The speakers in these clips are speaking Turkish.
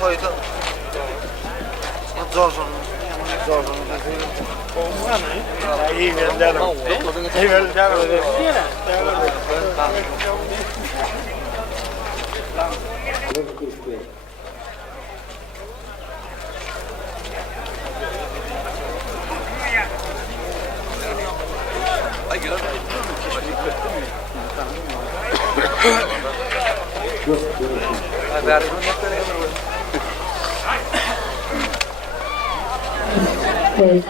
toyda. Zorsun. İyi geldim. İyi geldim. Evet.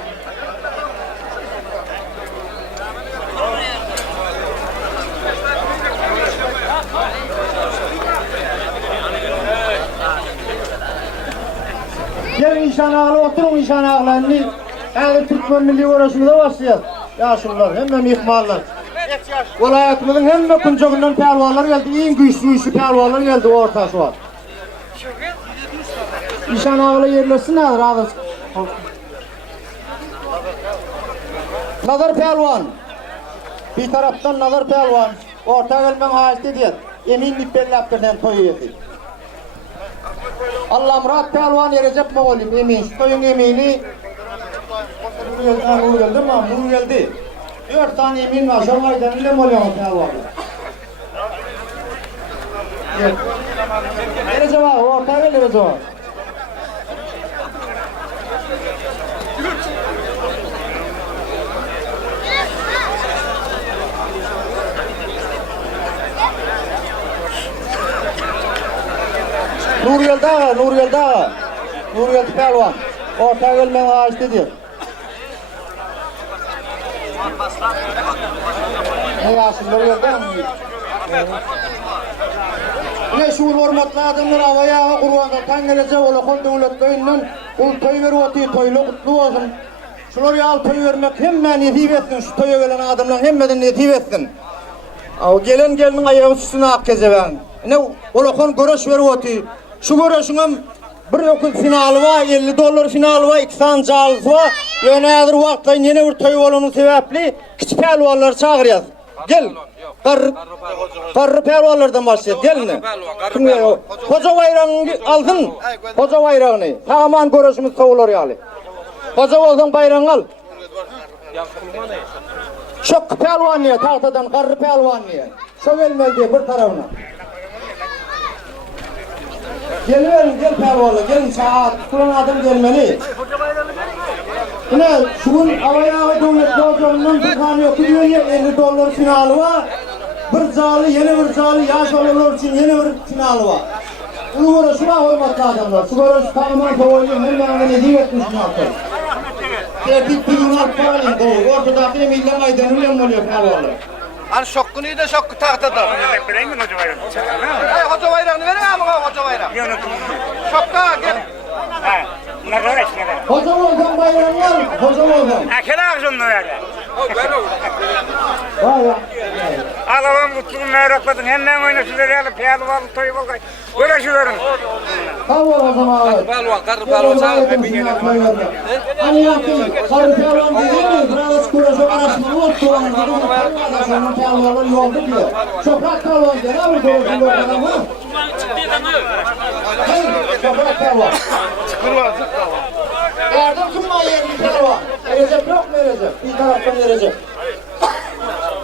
Gelin nişan ağlı oturun nişan ağlarını. Eğer Türkmen Milli Orası'nda başlayalım. Yaşlılar, hemen ihmallar. Vilayetimizin hemen kuncuğundan pelvallar geldi. En güçlü pelvallar geldi ortası var. Nişan ağlı yerlesin nedir ağız? Nazar pelvan. Bir taraftan Nazar pelvan. Orta gelmen hasta diyor. Emin nipellaptırdan toyu yedi. Allah Murat pelvan yerecek mi olayım emin. Toyun emini. Bunu geldi mi? Bunu geldi. 4 tane emin var. Şovaydan ile mi oluyor pelvan? Vereceğim abi. Orta vereceğim abi. Nuriyel Dağa, Nuriyel Dağa. Nuriyel Pelvan. Orta gelmen ağaçta diyor. Ne yaşın Nuriyel Dağa mı? Ne şu hormatlı adamlar havaya kurbanlar. Tan gelecek ola kol devlet köyünden ul toy ver otu toylu kutlu olsun. Şunları al toy vermek hemen netip etsin. Şu toya gelen adamlar hemen netip etsin. Gelin ayağı üstüne ak keze ben. Ne ola kon görüş ver otu. Şu görüşünüm bir okul finalı var, $50 finalı var, 2 tane cağız var. Yönedir vaxtla yine bir toy olunun sebepli küçük pelvallar çağırıyoruz. Gel. Karrı pelvallardan başlayalım. Gelin. Koca bayrağını aldın. Koca bayrağını. Tamam görüşümüz tavulur yani. Koca olsun bayrağını al. Şok pelvan niye? Tahtadan karrı pelvan niye? Şu gelmeli diye bir tarafına. Gelin gel pelvalı, gelin saat, kuran adam gelmeli. Yine şunun avayağı devlet borcunun bir tane yok diyor ya $50 finalı var. Bir calı, yeni bir calı, yaş olur için yeni bir finalı var. Bunu böyle şuna hormatlı adamlar, şu böyle tanıman kovalıyım, hem de ne diye etmiş ne yaptı. Tertip bir yunar paralıyım doğru, ortada bir milyon aydan ülem oluyor pelvalı. Hani şokkunu da şokku tahtada. Vereyim mi hoca bayrağını? Hoca bayrağını verin ama hoca bayrağı. Şokka gel. Ne kadar eşine de? Hocam oldan bayrağını al, hocam oldan. Akela akşamda verdi. Vay ya. Allah'ım mutluluğunu merakladın. Hemen oynasınlar yani. Peyalvalı toyu bakay. Böyle şuların. Tamam o zaman abi. Karı pelvan sağ ol. Hani yaptın, sarı pelvan dedi mi? Biraz kurası arasında oldu. Onun pelvanları yoldu diye. Çoprak pelvan dedi abi kurasında o kadar mı? Çoprak pelvan. Yardım kim var yerini pelvan? Verecek yok mu verecek? Bir taraftan verecek.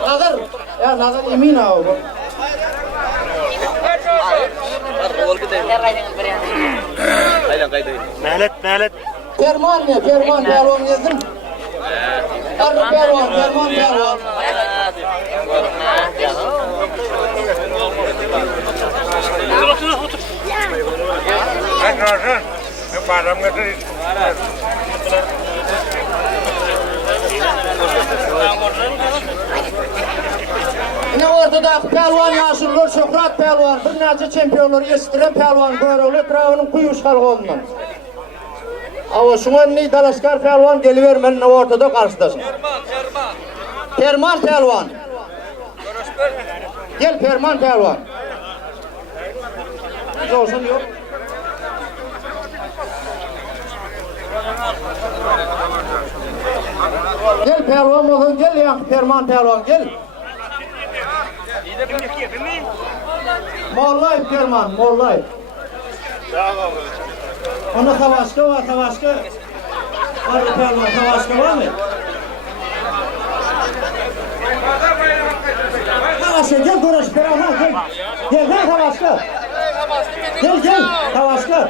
Nazar, ya Nazar emin abi. Mehlet. Ferman ne? Ferman pelvan yazdım. Karı pelvan, Ferman pelvan. Otur. Sen ne olsun? Ben bayram getireyim. Yine ortada pelvan yaşlılar, Şokrat pelvan, bir nece çempiyonları yetiştiren pelvan görevli etrafının kuyuş halkından. Ama şuna ne Dalaskar pelvan gelivermen ortada karşıdasın. Ferman pelvan. Gel Ferman pelvan. Olsun yok. Gel pelvan olsun gel ya Ferman pelvan gel. Mollay Ferman, mollay. Ona tavaşka var, tavaşka. Var pelvan, tavaşka var mı? Tavaşka gel Goraş pelvan gel. Gel tavaşka. Gel tavaşka.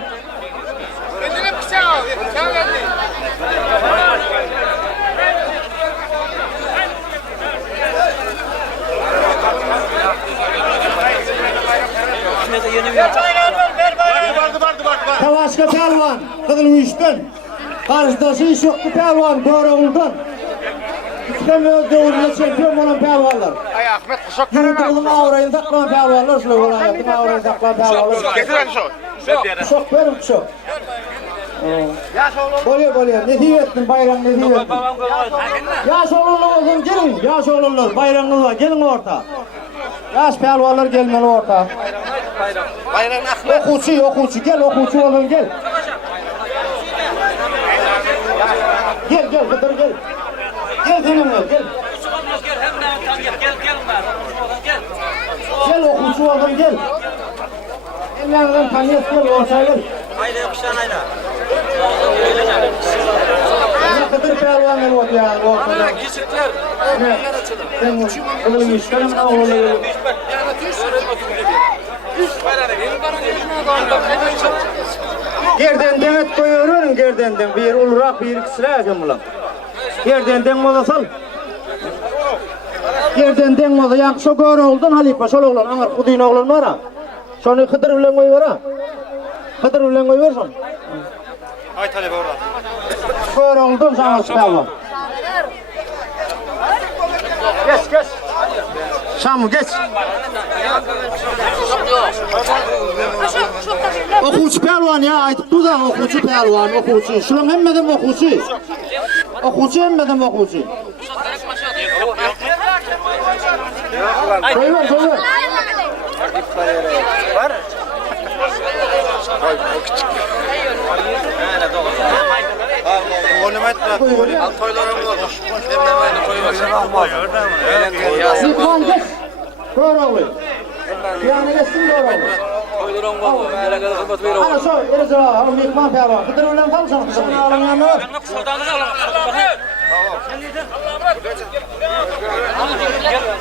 Kendine bıçağı al. Bıçağı geldi. Tavaşka pelvan, Kızılmüş'ten. Karşıdası iş yoktu pelvan, Doğrağıl'dan. İkiden öz dövründe çempiyon olan pelvanlar. Ay Ahmet kuşak Yürütüldüm avrayı taklayan pelvanlar, şöyle olan yaptım avrayı taklayan pelvanlar. Getir hadi şu. Kuşak benim kuşak. Bolya, ne diye ettin bayram, ne diye ettin? Yaş olurlar olsun gelin, yaş olurlar, bayramınız var, gelin orta. Yaş pelvanlar gelmeli orta. Bayram Ahmet. Okuçu, gel okuçu olun gel. Gel, Kıdır gel. Gel seninle, gel. Gel okuçu olun gel. Ellerinden tanıyız gel, ortaya gel. Haydi yokuşan haydi. Kıdır pelvan gel ortaya, ortaya. Gizikler. Sen kılın işlerim ne olur? Gerdenden et koyuyorsun, gerdenden. Bir ulurak, bir ikisine gömülen. Gerdenden moda sal. Gerdenden moda, yakşı gör oldun, halipa, şol oğlan, anar kuduyun oğlan var ha. Şonu Kıdır bilen koyuyor ha. Kıdır bilen koyuyorsun. Ay talebe orada. Gör oldun, sana spelvan. Geç. Şamı geç. Okuçu pelvan ya, aytıptı da okuçu pelvan, okuçu. Şulam hemmeden okuçu. Okuçu hemmeden okuçu. Koyuyor. Var. Oğlum etme. Al toylarım var. Demlemeyle koyuyor. Yıkman geç. Gör oğlu. Yani geçsin gör oğlu. Koyduran var. Gerekli hizmet veriyor. Ana şu, eriz ağa, alın yıkman pelvan. Kıdır ölen kalsana, kıdır alın yanına var.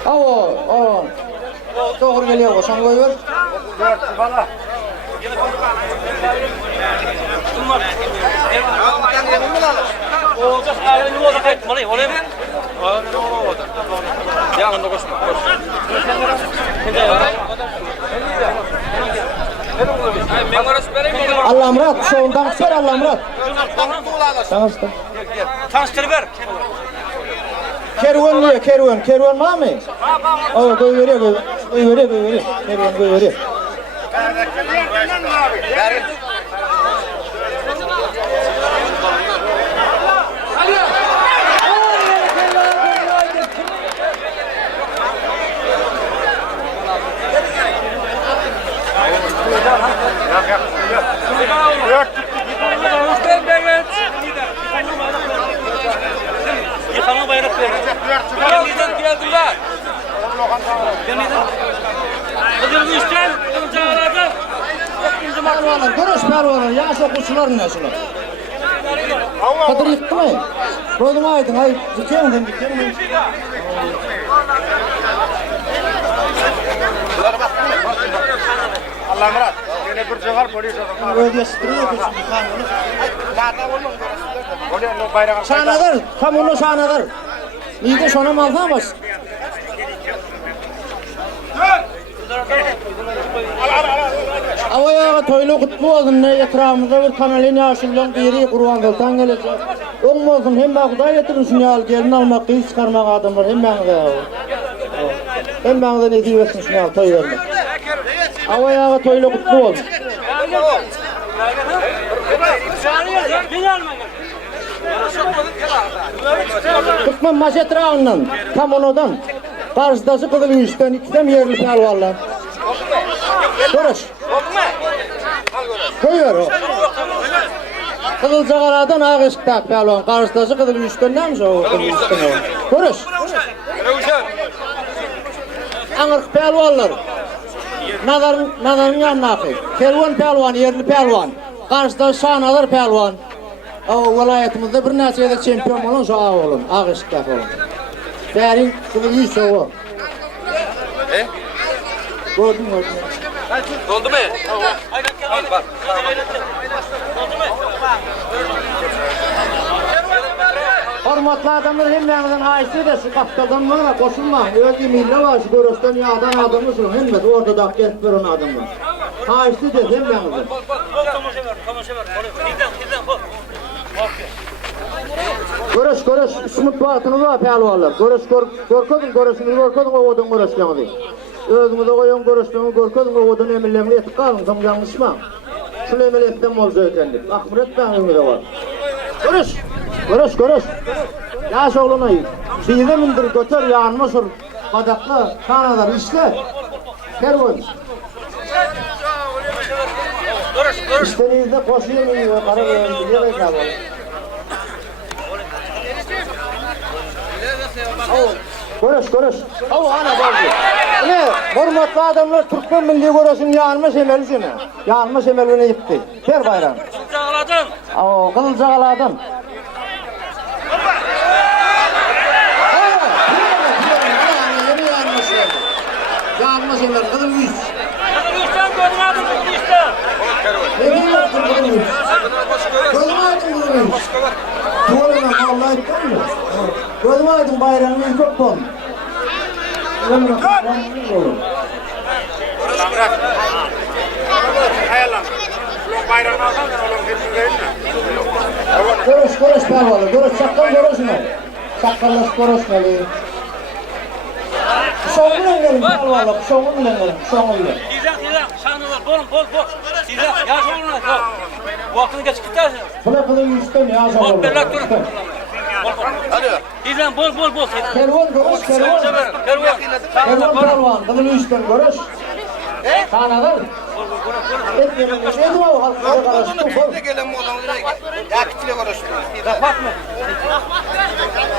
Avo. Doğru geliyor, sen koyuyor. Olacak ağabeyini olacak etmeli. Oraya mı? Yanında koşma. Allah Murat, şu ondan kısa Allah Murat. Sana usta. Tanıştır ver. Kervan niye? Kervan var mı? O koy veriyor. Kervan koy veriyor. Yıkanın bayrak verin. Kendiden geldiler. Kendiden. Kızıl işten, kızıl çağıracak. Görüş pervanlar, yaş okuçular ne şular? Kadir yıktı mı? Koydum aydın, ay zıkıyorum. Allah Murat. Yine bir cevher polis adamı. Öyle sıkırıyor ki şimdi kanunu. Polis bayrağı. Şanadır, kamunu şanadır. İyi de şuna malta baş. Avayağa toylu kutlu olsun ne etrafımızda bir kanalın yaşılyan biri Kurvangal'tan gelecek. Oğlum olsun hem bağda getirin şunu al gelin almak, kıyı çıkarmak adamlar hem bağda. Hem bağda ne diyorsun şunu al toy vermek. Avayağa toylu kutlu olsun. Kutman maç etrafından, tam onodan. Karşıdası Kızılmüş'ten ikiden yerli pelvanlar. Görüş. Koyuyor o. Kızılcakara'dan Ağışık'ta pelvan. Karşıdası Kızılmüş'ten neymiş o Kızılmüş'ten o? Görüş. Anırk pelvanlar. Nazarın yanına akı. Kervan pelvan, yerli pelvan. Karşıda Şanalar Pelvan. O vilayetimizde bir neçede çempion olan şu ağa olun. Ağ ışıktak olun. Berin kılı yüz soğu. Gördün mü? Oldu mu? Al bak. Oldu mu? Hormatly adamlar hemmäňizden haýsy da şu kaptaldan bana koşulma. Özü mille var şu görüşden ýadan adamysın. Hemmet ortada gelip beren adamlar. Haýsy da hemmäňizden. Tomaşa ver. Bizden bol. Görüş ismit batyny var pelwanlar. Görüşüňiz owadan görüşýäňiz. Özüňize goýan görüşüňiz owadan emellemle etip galyň, tam ýalňyşma. Şunu emeletden bolsa ekendik. Ahmet de var. Görüş. Yaş oğluna yiyip. Bize mindir götür yanmışır. Badaklı kanadar işle. Gel koy. İşlerinizde koşuyor mu? Para verin. Diye bekler var. Görüş. Ana bazı. Ne? Hormatlı adamlar Türkmen milli görüşünün yanmış emelisine. Yanmış emeline gitti. Ver bayram. Kılıcağaladın. Yanmış emel, kızım yüz. Yüzden görmedim işte. Ne yaptın kızım yüz? Kızım aydın kızım yüz. Tuğruna vallahi ettin mi? Kızım aydın bayramını yüz çok ton. Kızım bayramını olur. Hayallan. Bayramını alsan da oğlum gitsin değil mi? Görüş pervalı, görüş çakkal görüşme. Çakkallaş görüşmeli. Şoğunla gelin pervalı, şoğunla gelin. Sizden, şanlılar, bol. Sizden, yaş olun. Vaktini geçip gidersin. Fıla yüzden yaş olur. Bol, belak durun. Hadi. Sizden bol. Kervan görüş, kervan pervan, kızıl yüzden görüş. Kanadar. Etmenin o halklara karıştı.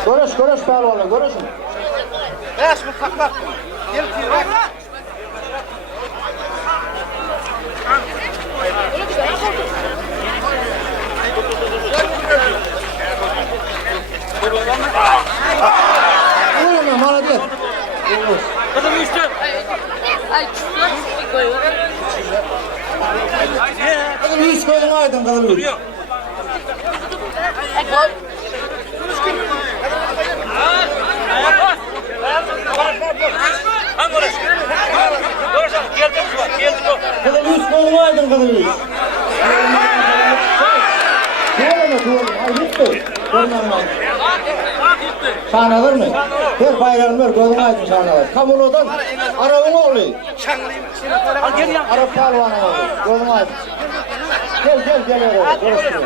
Görüş pervanı, görüşün. Buyurun, молодец. Kızım üstü. Kızım yüz koydun aydın kızım yüz. Kızım yüz koydun aydın kızım yüz. Tuğruna. Ay gitti. Şanalar mı? Ver bayrağını ver, gözün aydın şanalar. Kamulodan arabın oğlu. Arap palvanı oğlu, gözün aydın. Gel oraya, görüşürüz.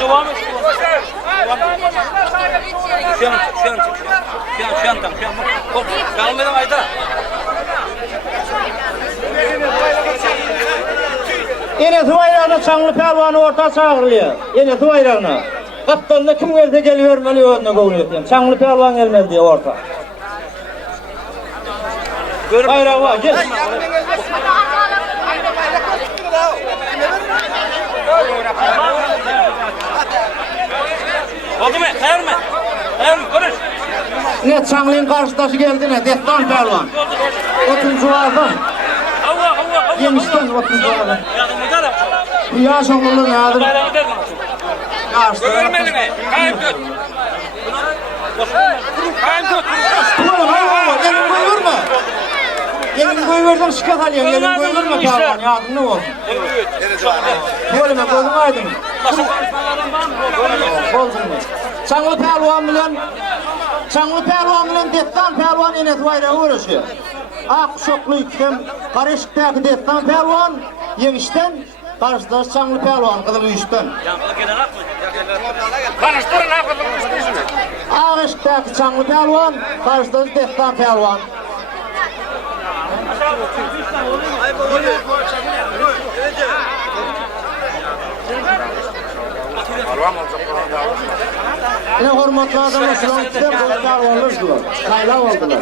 Devam et. Şu an tam. Bak, kalmadan ayda. Yine bayrağına Çanlı Pelvanı orta çağırıyor. Yine bayrağına. Kaptanına kim gelse geliyor böyle önüne kovuyor. Çanlı Pelvan gelmez diye orta. Bayrağı var, gel. Oldu mu? Kayar mı? Konuş. Ne Çanlı'nın karşıdaşı geldi ne? Destan Pelvan. 30 vardan. Yemişten 30 vardan. Yaş oğlunu ne adım? Görürüm elini. Kayıp tut. Elini koyur mu? Elini koyuverdim şıkat alayım. Elini koyur mu Pelvan? Yardım ne oldu? Koyma koydum aydın. Çanlı Pelvan bilen Destan Pelvan yine bayrağı uğraşıyor. Ak şoklu iken karışıktaki Destan Pelvan yemişten karşıdaş Çanlı Pelvan kızıl uyuştan. Tanıştırın ha kızım. Ağıştaki Çanlı Pelvan karşıdaş Destan Pelvan. Ay Devam olacak burada. Ne hormatly adamlar şulan gitsem bu karvalılar. Kayla oldular.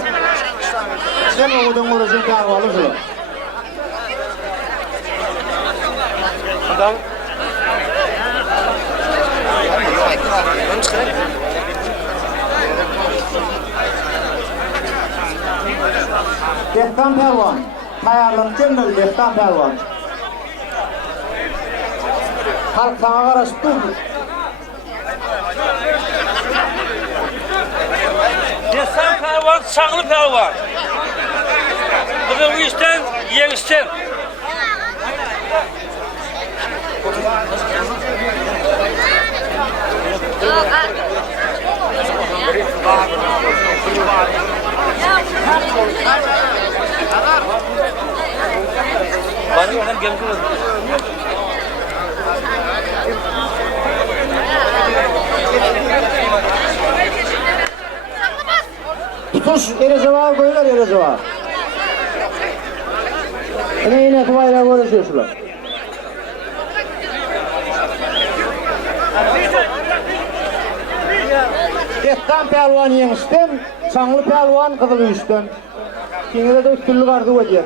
Sen oğudun orası karvalılar. Adam Dehtan Pervan. Hayarlanıp gelmedi Dehtan Pervan. Halk sana karşı durdu. Destan pehlivan, sağlı pehlivan. Bugün işten, yeğişten. Bana adam geldi. Tutuş erezeva koyular erezeva. Yine kuvayla konuşuyorlar. Dehtan Pervan yeğişten, Çanlı Pervan Kızılüyüşten. Kengede de üstünlük ardı ödeyek.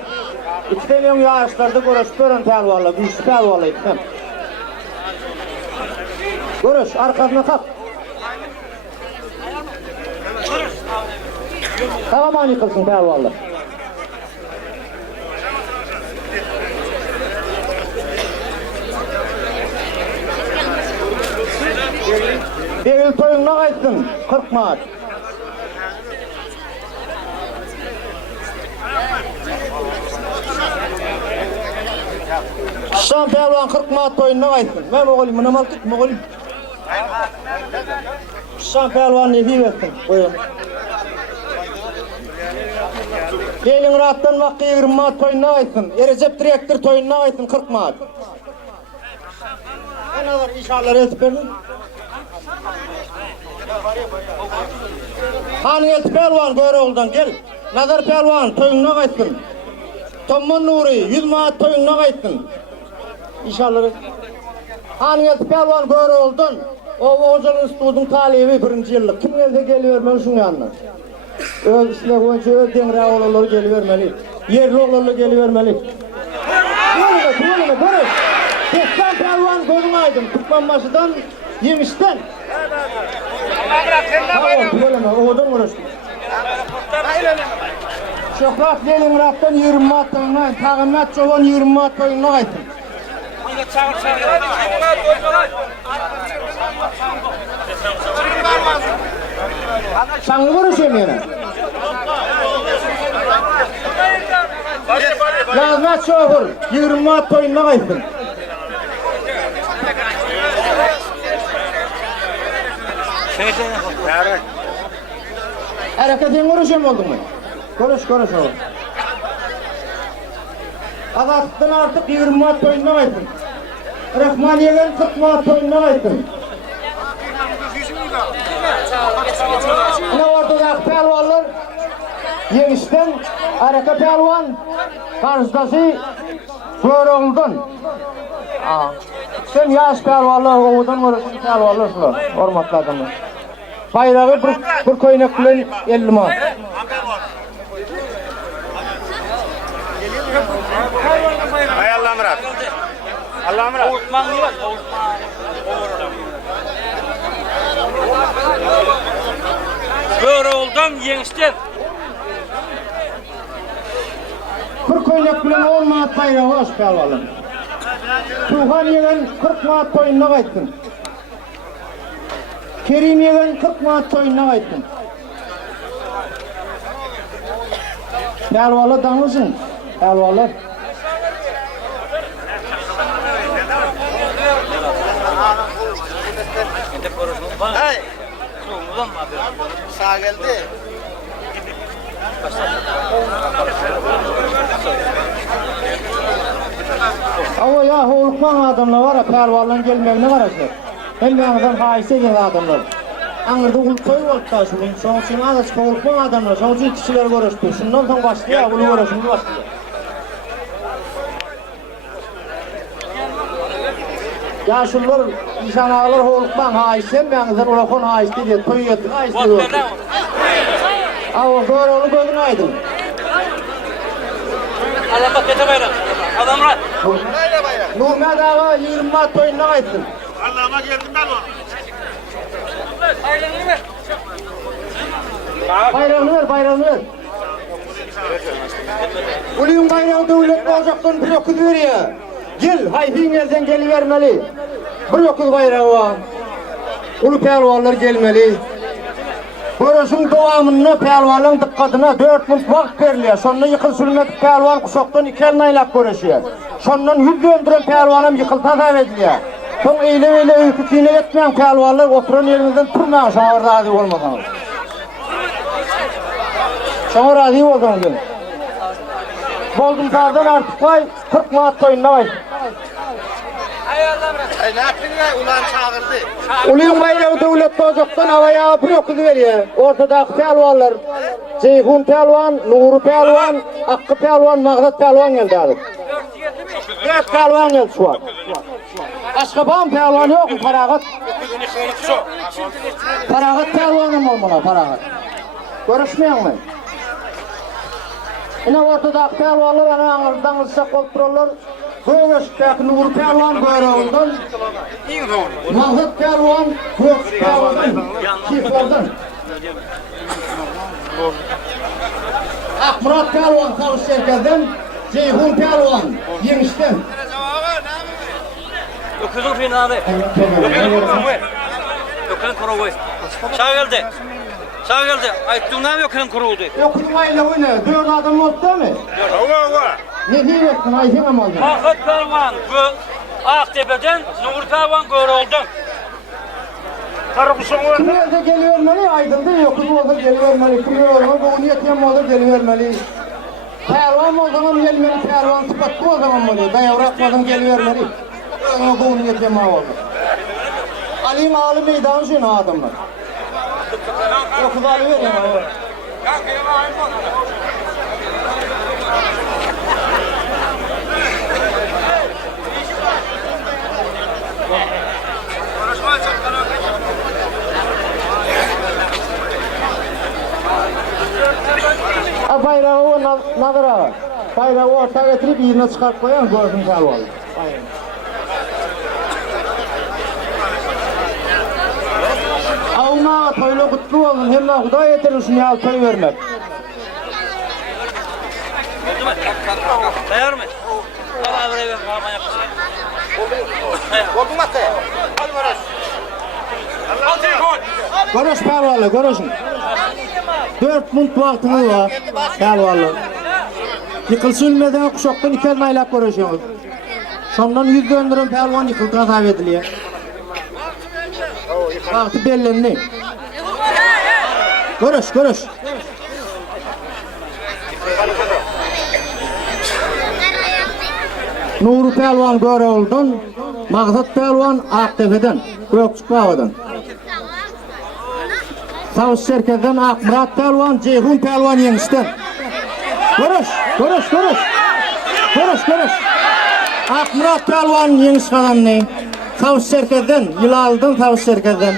İçten yon yağışlarda görüş tören Pervanla, güçlü Pervanla itmem. Görüş, arkasına kalk. Tamam yıkılsın Pervanla. Devil toyununa kaytsın, 40 maat. Şam Pervan 40 maat toyununa kaytsın. Ben oğlum, buna mal tutma oğlum. Şam Pervan ne diyeyim etsin, koyun. Gelin rahattan vakti 20 maat toyununa kaytsın. Recep direktör toyununa kaytsın 40 maat. Ne kadar inşallah etperin? Hangi elti Pervan göre oldan gel. Nazar Pervan toyununa kaytsın. Tomman Nuri 100 maat toyununa kaytsın. İnşallah. Hangi elti Pervan göre oldan. O hocanın studun talibi 1. yıllık. Kim elde geliyor ben şunu yanına. Öyle boyunca ödden oğulları gelivermeli. Yerli oğulları gelivermeli. Yoluna görüş. Dehtan Pervan gözün aydın. Kutlanmasıdan yemişten. Tamam, böyle oğudan uğraştım. Şokrat Leninrad'dan 20 maat toyuna, Tağımlat Çoban 20 maat toyuna kaydım. Çanlı görüşeyim yine. Yazmat Çoğur 20 maat toyuna kaydım. Hareketin görüşeyim oldun mu? Konuş oğlum. Azatlıktan artık 20 maat toyuna kaydım. Rahmaniye'den 40 maat toyuna kaydım. Ne ortada Pervanlar yemişten hareket Pervan karşıdası Söğrol'dan. Sen yaş Pervanlar oğudan orası Pervanlar şular. Hormatlı adamlar. Bayrağı bir koynak bilen 50 maat. Hay Allah'ım Rab. Allah'ım Rab. Böyle oldan yeğişten. Bir koynak bilen 10 maat bayrağı hoş Pervanlar. Tuhaniye'den 40 maat toyuna kayttın. Kerimiye'den 40 maat toyuna kayttın. Pervanlar danılsın. Pervanlar. Hey. Sağ geldi. Ama ya hoğulukman adamlar var ya Pervanların gelmevine karışır. Hem yanıdan haise gelen adamlar. Anırda ulup koyu olup da şunun. Son için ağaç hoğulukman adamlar. Son için kişiler görüştü. Şundan sonra başlıyor. Bunu görüşümü başlıyor. Yaşlılar, nişan ağlar hoğlukman haişsen benizden ulakon haişti diye toy ettik haişti Bak diye. ver lan. Ama doğru onu gözün aydın. Adam bak gete bayram. Adamlar. Nuhmet Ağa 20 mat toyundan aydın. Allah'ıma geldim ben o. Ayrılın mı? Bayramını ver. Uluyun bayrağı devletli ocaktan bir okul ver ya. Gel, hayfin yerden gelivermeli. Bir okul bayrağı var. Ulu pelvanlar gelmeli. Burasının devamını pelvanın dikkatine 4 mult vakt veriliyor. Sonra yıkıl sürmedik pelvan kuşaktan 2 elini aylak görüşüyor. Sonra 100 döndüren pelvanım yıkıl tasavv ediliyor. Son eyle öykü kine etmeyen pelvanlar oturan yerinizden turmayan şoğur razı olmadan. Şoğur razı olmadan. Boldum sağdan artık vay 40 maat toyunda vay. Ne yaptın ya? Ulan çağırdı. Uluyun bayrağı devletli ocaktan havaya bir okudu veriyor. Ortadaki pelvanlar. Ceyhun pelvan, Nuru pelvan, Hakkı pelvan, Mağdat pelvan geldi abi. 4 pelvan geldi şu an. Aşkaban pelvan yok mu? Paragat. Paragat pelvanım olmalı, paragat. Görüşmeyen mi? Yine ortadaki pelvanlar anağınızdan ılsak kontroller. Göğüsteki Nuru pelvan bayrağından. Mağdat pelvan, Göğüs pelvandan, çiftlerden. Akmurat pelvan Tavus Şerkez'den, Ceyhun pelvan Yemiş'ten. Öküzün finalı. Öküzün kuruğu. Sağ geldi. Sağ geldi. Ayıttığından öküzün kuruğuydu. Yokurmayla oyna, 4 adam oldu değil mi? Ne diyeceksin Ayşen Amal'dan? Mahmut Pervan, Aktepe'den Nur Pervan gör oldun. Kımyazda gelivermeli, Aydın'da yokur oldu gelivermeli. Kımyazda doğuniyet yem oldu gelivermeli. Pervan o zaman gelmeli, pervan tıpattı o zaman böyle. Dayavrakmadan gelivermeli. O doğuniyet yem oldu. Ali'nin ağlı meydanı şunu adamlar. Yokur alıvereyim abi. Bayrağı o nadır ağa. Bayrağı orta getirip yerine çıkarıp koyan gördüm kalvalı. Avma toylu kutlu olun. Hem de Huda yeter şunu ya toy vermek. Oldu mu? Sayar mı? Al buraya ver. Parmağı yapsın. Oldu mu Hakkı? Hadi Barış. Al telefon. Görüş kalvalı, görüşün. 4 mult vaktiniz var kalvalı. Yıkılsı ülmeden kuşaktan 2 elini aylak görüşüyoruz. Sondan 100 döndürün pelvan yıkıldı tasavv ediliyor. Vakti bellenli. Görüş. Nuru pelvan göre oldun, Mağdat pelvan Aktepe'den, Gökçük Bağı'dan. Tavus Şerkez'den Akmurat pelvan, Ceyhun pelvan Yemiş'ten. Görüş. Akmurat pelvan Yemiş kalanını. Tavus Şerkez'den, Yılal'dan Tavus Şerkez'den.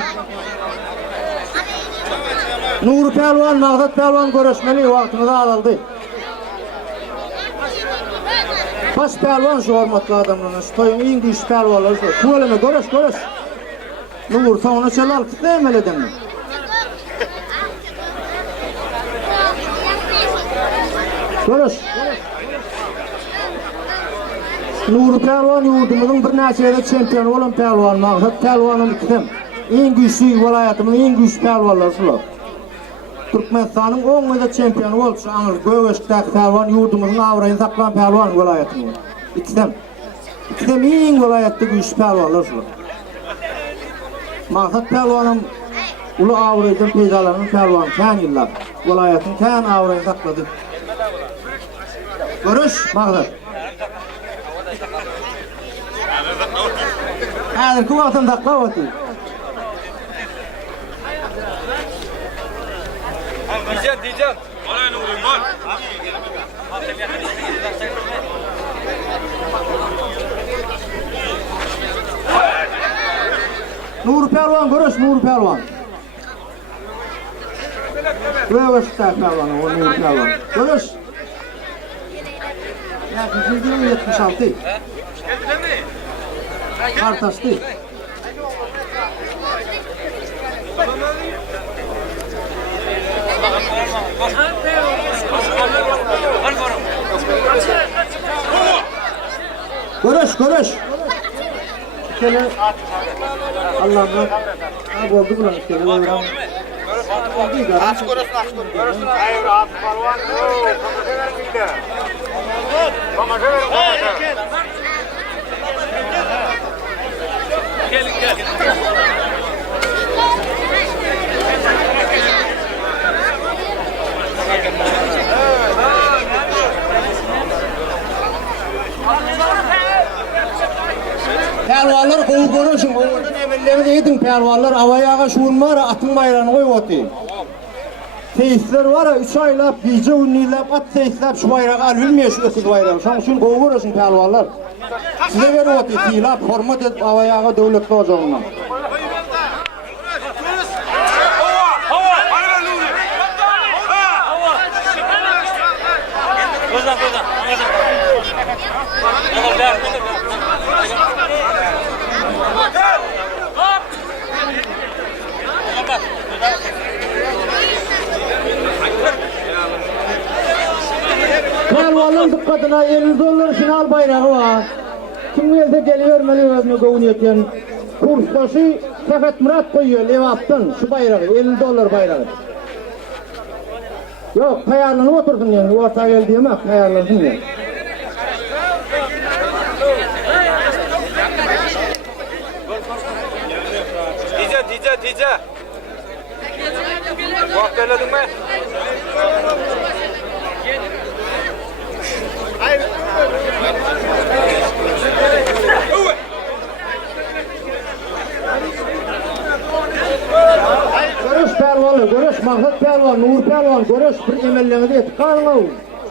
Nuru pelvan, Mağdat pelvan görüşmeli vaktimizi alıldı. Baş pelvan şu hormatlı adamlarına, şu toyun en güçlü pelvanları şu. Tuvaleme görüş. Nur sonra çalar tutayım eleden mi? Görüş. Nuru pelvan yurdumuzun bir neçede çempiyonu olan pelvan, Mağdat pelvanın ikitem. En güçlü vilayetimizin en güçlü pelvanları şular. Türkmenistan'ın 10 mede çempiyonu oldu şu anır. Göveşik'teki pelvan yurdumuzun avrayını saklayan pelvan vilayetimiz. İkitem en vilayette güçlü pelvanlar şular. Mağdat pelvanın ulu avrayıcın peydalarının pelvanı kən yıllar. Vilayetin kən avrayını sakladı. Görüş Mağdat. Hazır kuvatın takla vatı. Diyeceğim. Oraya ne vurayım var? Pelvan, görüş Nur Pelvan. Böyle çıkar Pelvan, o Nur Pelvan. Görüş. Ya, 76. Kartaştı. Görüş. İkili Allah'ım. Ha oldu bu lan ikili. Aç görürsün. Hayır, at parvan. Kamaşa vermeydi. Kamaşa ver. Gel. Pelvallar kovu görürsün. Oradan emelleri deydin pelvallar. Avayağa şuun var, atın bayrağını koy otu. Teyisler var ya, 3 aylap, gece ünlüylap, at teyislap şu bayrağı albilmiyor şu ötü bayrağı. Sen şun kovu görürsün pelvallar. Size ver otu, tiyilap, hormat et avayağa devletli ocağından. Pelvalın dikkatine 50 dolar şinal bayrağı var. Kim elde geliyor özüne kovunuyken. Kursbaşı Sefet Murat koyuyor Levap'tan şu bayrağı 50 dolar bayrağı. Yok payarlanıp oturdun yani orta geldi ama payarlandın yani. Dice. Vakit belledin mi? Hayır. Görüş Pelvanı, görüş Mahmut Pelvan, Nur Pelvan, görüş bir emelliğini de tıkarın o.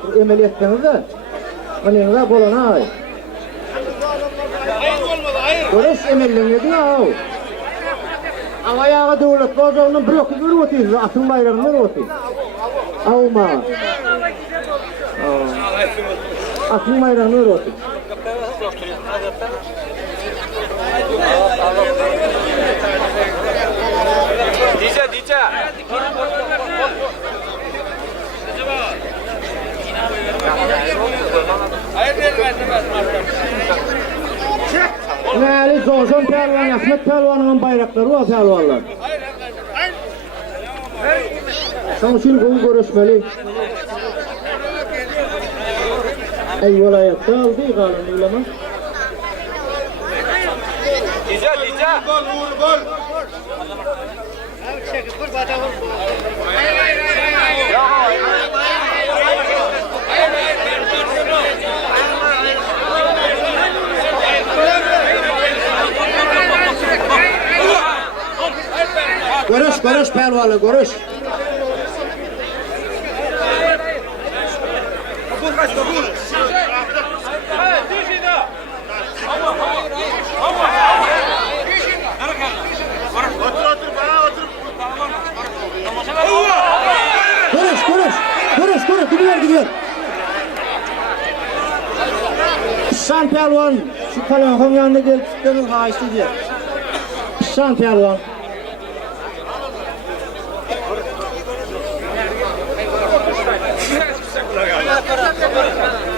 Bir emelliyettiniz de. Önünüze kolana ay. Görüş emelliğini de o. Avayağı devletli ocağının bir okul bir otuyuz, atın bayrağını bir otuyuz. Avma. Atın bayrağını bir otuyuz. Dice. Meğeri Zorsan Pelvan, Ahmet Pelvan'ın bayrakları var Pelvanlar. Sen şimdi bunu görüşmeli. Eyvallah ayakta aldı kalın uylama. Dice. Gol. Görüş Pelvan'ı görüş. Görüş, gidiyor. Şan Pelvan, şu kalonun yanında gelip tuttanın haişti diye. Şan Pelvan.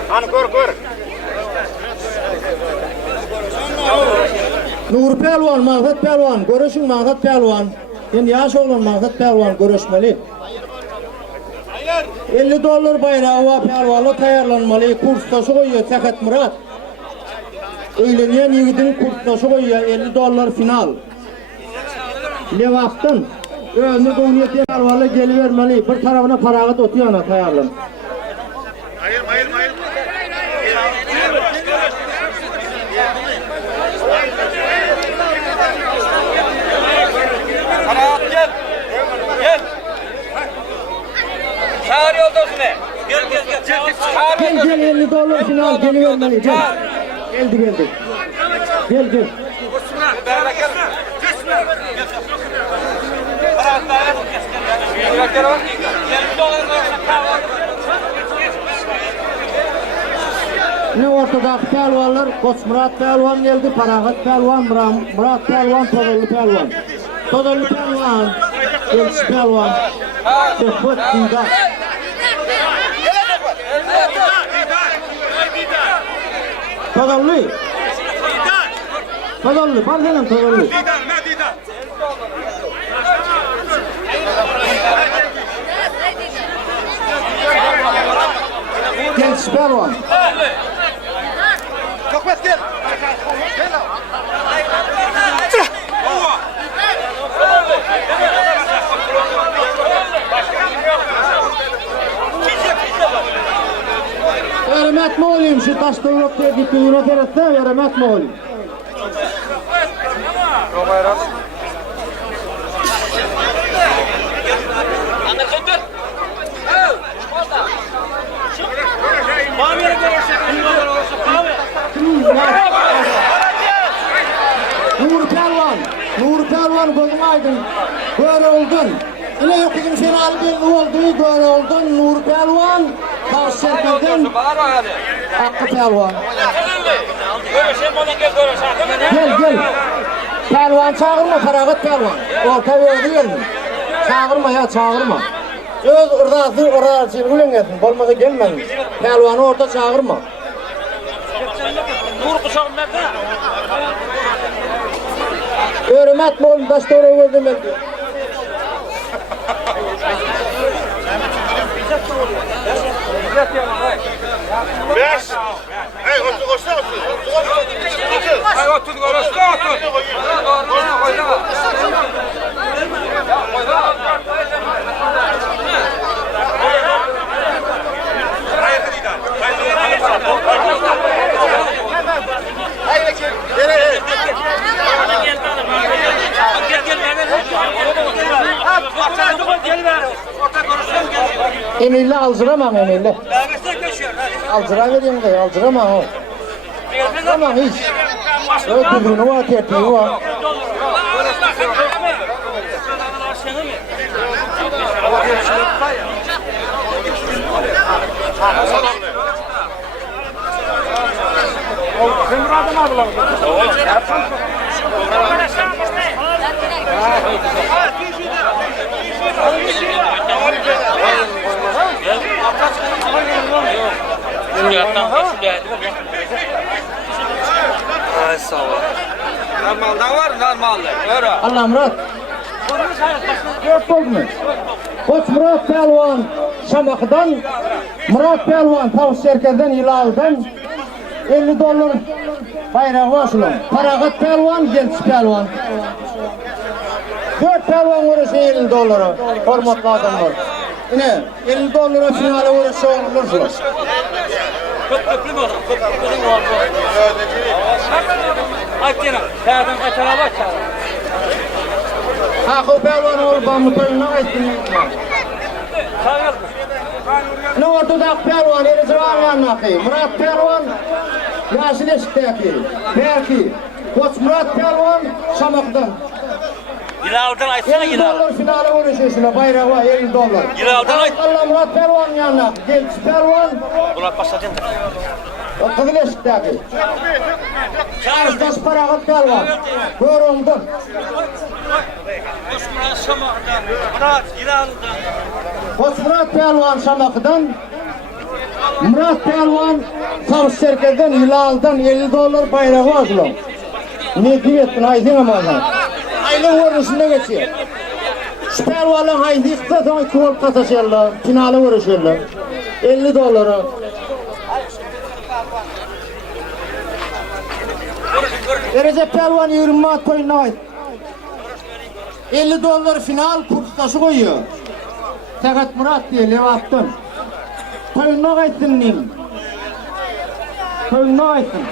Hani kor. Nur Pelvan, Mahmut Pelvan, görüşün Mahmut Pelvan. Şimdi yaş olan Mahmut Pelvan görüşmeli. 50 dolar bayrağı var Pelvan'la tayarlanmalı. Kurstaşı koyuyor Sefet Murat. Öğleniyen yiğidin kurstaşı koyuyor 50 dolar final. Levap'tan. Önüne koyuyor Pelvan'la gelivermeli. Bir tarafına parağı otuyor ana tayarlan. Hayır. Karahat gel. Çağır yoldasını. Gel 50 dolar final gelivermeli. Geldi. Gel. Bereket. Ne ortadaki pelvanlar Koç Murat pelvan geldi, Paragat pelvan, Murat pelvan, Todollu pelvan. Todollu pelvan, Elçi pelvan, Behbet Didar. Todollu. Todollu, var denem Todollu. Elçi pelvan. Kokmet gel. Gel. Hürmet mi olayım şu taş devletliğe gittiğine terette hürmet mi olayım? Nur Pelvan gözün aydın, böyle oldun. Yine yok bizim seni albelli oldu, böyle oldun. Nur Pelvan, Tavşerkeden, Hakkı Pelvan. Gel. Pelvan çağırma, Paragat Pelvan. Orta verdi geldi. Çağırma ya, çağırma. Öz orada çirgülen gelsin, olmadı gelmedin. Pelvanı orada çağırma. Nur kuşağım nerede? Hürmet mi oğlum, taş doğru gördüm ben diyor. Beş. Hey, otur. Hey, otur. Emirli alcıramam emirli. Alcıra vereyim de alcıramam o. Tamam hiç. Öldürdüğünü var, tertiği var. Sen buradan mı aldılar? Ay sağ ol. Normalden var normalde. Öyle. Allah Murat. Dört oldu mu? Koç Murat Pelvan Şamak'dan, Murat Pelvan Tavşerkeden Hilal'dan $50 bayrağı var şulan. Paragat Pelvan, Genç Pelvan. 4 pelvan vuruşu $50. Hormatlı adamlar. Yine $50 finale vuruşu olur şulan. Köprü mü adam? Köprü mü var? Akçena, kağıdan kaçana bak ya. Hakkı Pelvan ol, Bamutay'ına kaçtın. Sağ Ne ortadak Pelvan, Ericevan yanına kıyım. Murat Pelvan, Yasin Eşik'teki. Belki, Koç Murat Pelvan, Şamak'tan. Yılavdan açsana yılav. $50 finale vuruşuyorsun, bayrağı var $50. Yılavdan aç. Allah Murat Pelvan yanına, Genç Pelvan, Ulan başladın da. Kızıl Eşik'teki. Çağrıştaş Paragat Pelvan, Böründün. Koş Murat Şamak'tan. Murat Yılavdan. Koç Murat Pelvan Şamak'tan, Murat Pelvan Tavşerkeden Hilal'dan $50 bayrağı var şulan. Ne diyettin Aydın Ramazan? Aylın vuruşunda geçiyor. Şu pelvanın haydi yıkta sonra 2 gol kataşırlar, finale vuruşurlar. $50. Recep Pelvan 20 at koyuna ait. $50 final kurtaşı koyuyor. Fakat Murat diye Levat'tan. Koyuna kaysın neyim? Koyuna kaysın.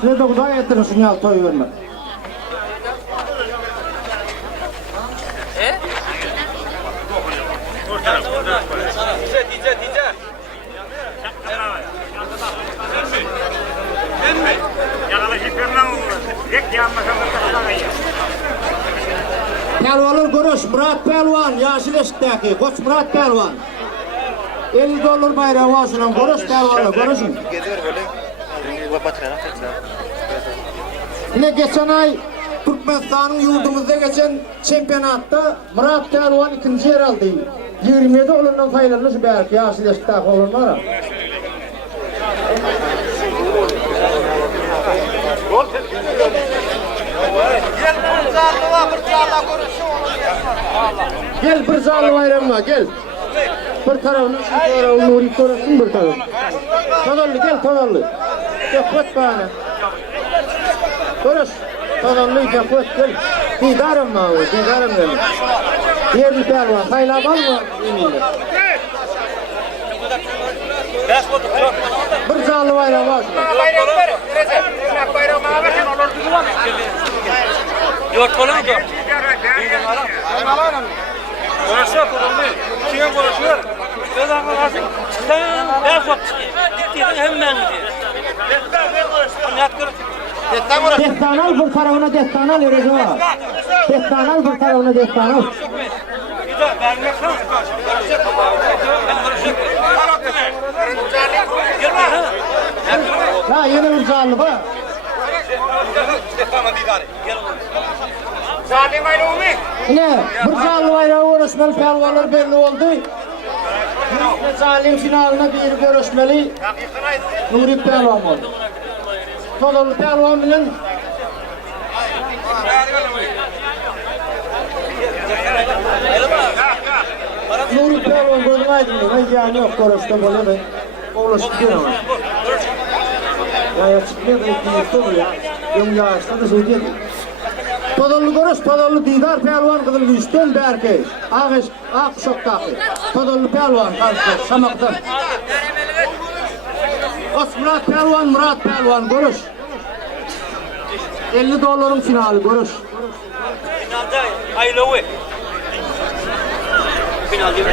Size de kudağa getirin sinyal toy vermek. Dice. Yakala hiperden olur. Direkt yanmasam da Pelvalor görüş Murat Pelvan Yaşileşik'teki Koç Murat Pelvan $50 bayrağı başından görüş Pelvan'la görüşün. Yine geçen ay Türkmenistan'ın yurdumuzda geçen çempionatta Murat Pelvan ikinci yer aldı. 27 olundan sayılırmış belki Yaşileşik'teki olunlara. Gel Bırzarlı'ya konuşuyor. Gel Bırzarlı bayramına gel. Bir tarafını şu tarafını Nuri korasın bir tarafını. Tadallı gel Tadallı. Yapot bana. Konuş. Tadallı yapot gel. Didarım mı o? Didarım benim. Diğer bir perva. Sayla var mı? Eminle. Bırzarlı bayram var. Bayram var. Recep. Bayram var. Dört falan mı? Konuşuyor kuruldu. Kime konuşuyor? Özel konuşuyor. Sen ben sok çıkıyor. Gittiğin hemen diyor. Destanal bir tarafına destanal ereceğim ha. Destanal bir tarafına destanal. Bir de vermek lan. Ha yine Bırzarlı bak. Zalim Aylumi. Yine Bırzarlı bayrağı uğraşmalı pelvanlar belli oldu. Zalim finalına bir görüşmeli Nuri Pelvan oldu. Todallı Pelvan bilen Nuri Pelvan gözüm aydın ben yani yok görüşte böyle ben uğraşıp gidiyor ama. Ya çıkmıyor da yoktu ya. Yum yağışta da şey değil. Todallı görüş, Todallı Didar Pelvan kızıl güçten berke. Ağış şoktaki. Todallı Pelvan karşı Samak'tan. Murat Pelvan, Murat Pelvan görüş. $50'ın finali görüş. Finalde Aylovu. Final değil mi?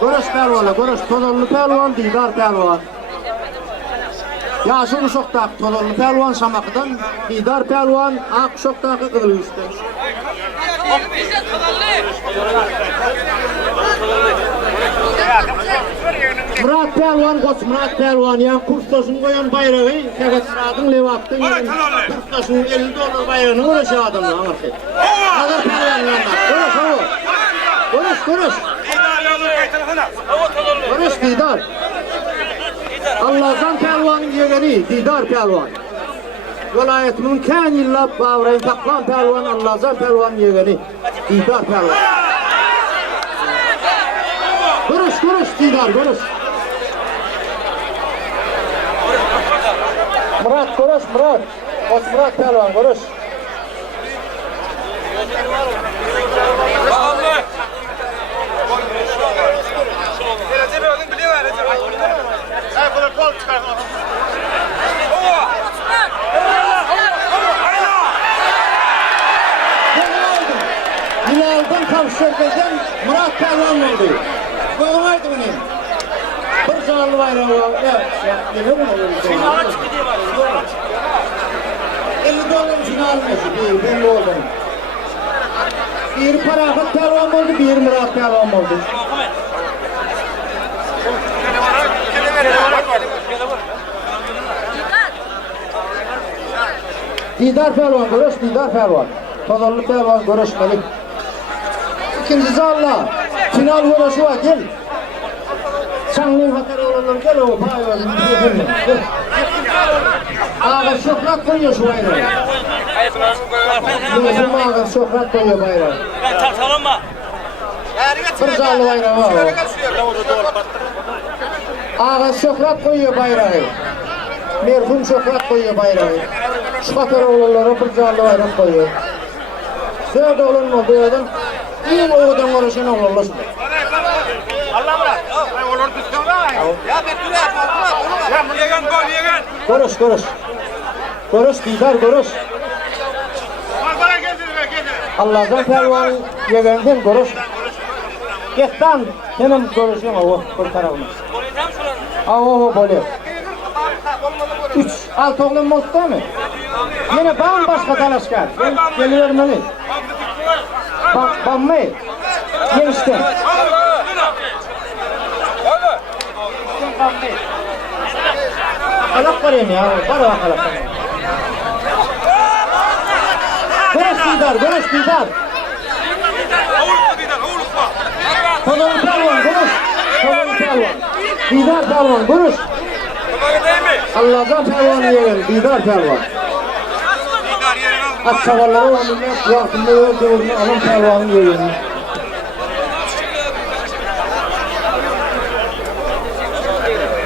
Görüş Pelvan'a, görüş Todallı Pelvan, Didar Pelvan. Yaşıl şoktaki Todallı Pelvan Samak'tan, Didar Pelvan, Ak şoktaki kızıl güçten. Murat Pelvan, Koç Murat Pelvan, yani Kurstaş'ın koyan bayrağı, Tekat Murat'ın levaktın, Kurstaş'ın $50 bayrağını uğraşı adamla anlatıyor. Hazır Pelvan'ın yanına, konuş o. Konuş. Konuş Didar. Allah'tan Pelvan'ın yegeni, Didar Pelvan. Velayetimin kən illa bağırayın, Taklan Pelvan, Allah'tan Pelvan'ın yegeni, Didar Pelvan. Konuş Didar, konuş. Murat, konuş Murat. Koç Murat Pelvan, konuş. Recep'i öldün biliyor musun Recep? Sen bunu kol çıkar. Hilal'dan Kavşer'den Murat Pelvan oldu. Koymaydı bunu. Bırzarlı bayrağı var. Ne bu? Finala çıktı diye var. $50 final meşi belli oldu. Bir Parahat Pelvan oldu, bir Murat Pelvan oldu. Didar Pelvan görüş, Didar Pelvan. Todallı Pelvan görüşmeli. İkinci zalla final görüşü var, gel. Çanlı Hatar olanlar gel o paylaşın. Ağa şokrat koyuyor şu bayrağı. Gözüm ağa şokrat koyuyor bayrağı. Ben tartalama. Bırzarlı bayrağı var o. Ağa şokrat koyuyor bayrağı. Merhum şokrat koyuyor bayrağı. Şokrat oğulları Bırzarlı bayrağı koyuyor. Söyle oğlum mu bu adam? İyi oğudan uğraşan oğullar. Allah Murat. Olur düştün lan. Ya bir dur ya. Yegan gol yegan. Görüş Didar görüş. Bana gelsin. Allah'tan Pelvan yeğenden görüş. Gettan, benim görüşüm o bir tarafına. Avo böyle. 3 alt oğlum oldu mı? Yine bambaşka talaşkar. Gelivermeli. Bamma. Gençte. Alak varayım ya. Var bakalım. Görüş Didar. Tadalım Pelvan, görüş. Tadalım Pelvan. Didar Pelvan, görüş. Allah'tan Pelvan'ı yerim, Didar Pelvan. At çavalları onunla vaktinde öldüğünü alın Pelvan'ı yerim.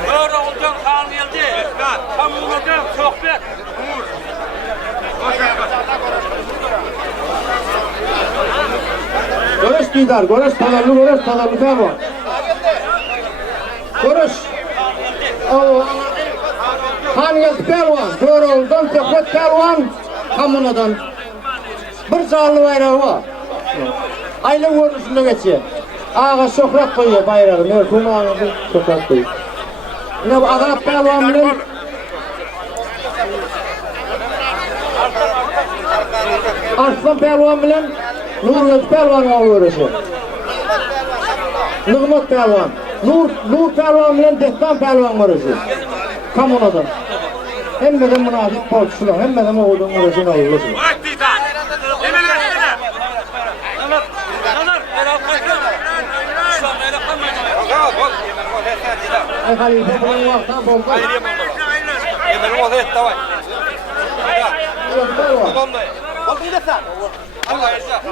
Böyle olacak hal geldi. Tam olacak sohbet. Görüş Didar, görüş Tadallı Pelvan. Görüş. Hangi Pelvan, Körol'dan Töklet Pelvan, Kamunadan. Bir sağlı bayrağı var. Ayla görünüşünde geçiyor. Ağa sokrat koyuyor bayrağı. Ne kumağına bir sokrat koyuyor. Ne bu Ağa Pelvan bilen Arslan Pelvan bilen Nurgöz Pelvan oluyoruşu. Nıgmat Pelvan. Nur Pelvan bilen Dehtan Pelvan oluyoruşu. Kamunadan. Hemmeden münafık borçlular. Hemmeden oğudun oluyoruşu oluyoruşu. Halife bunun vaktan boldu. Benim oldu et davay. Pelvan. Oldu mu desen? Allah yaşa.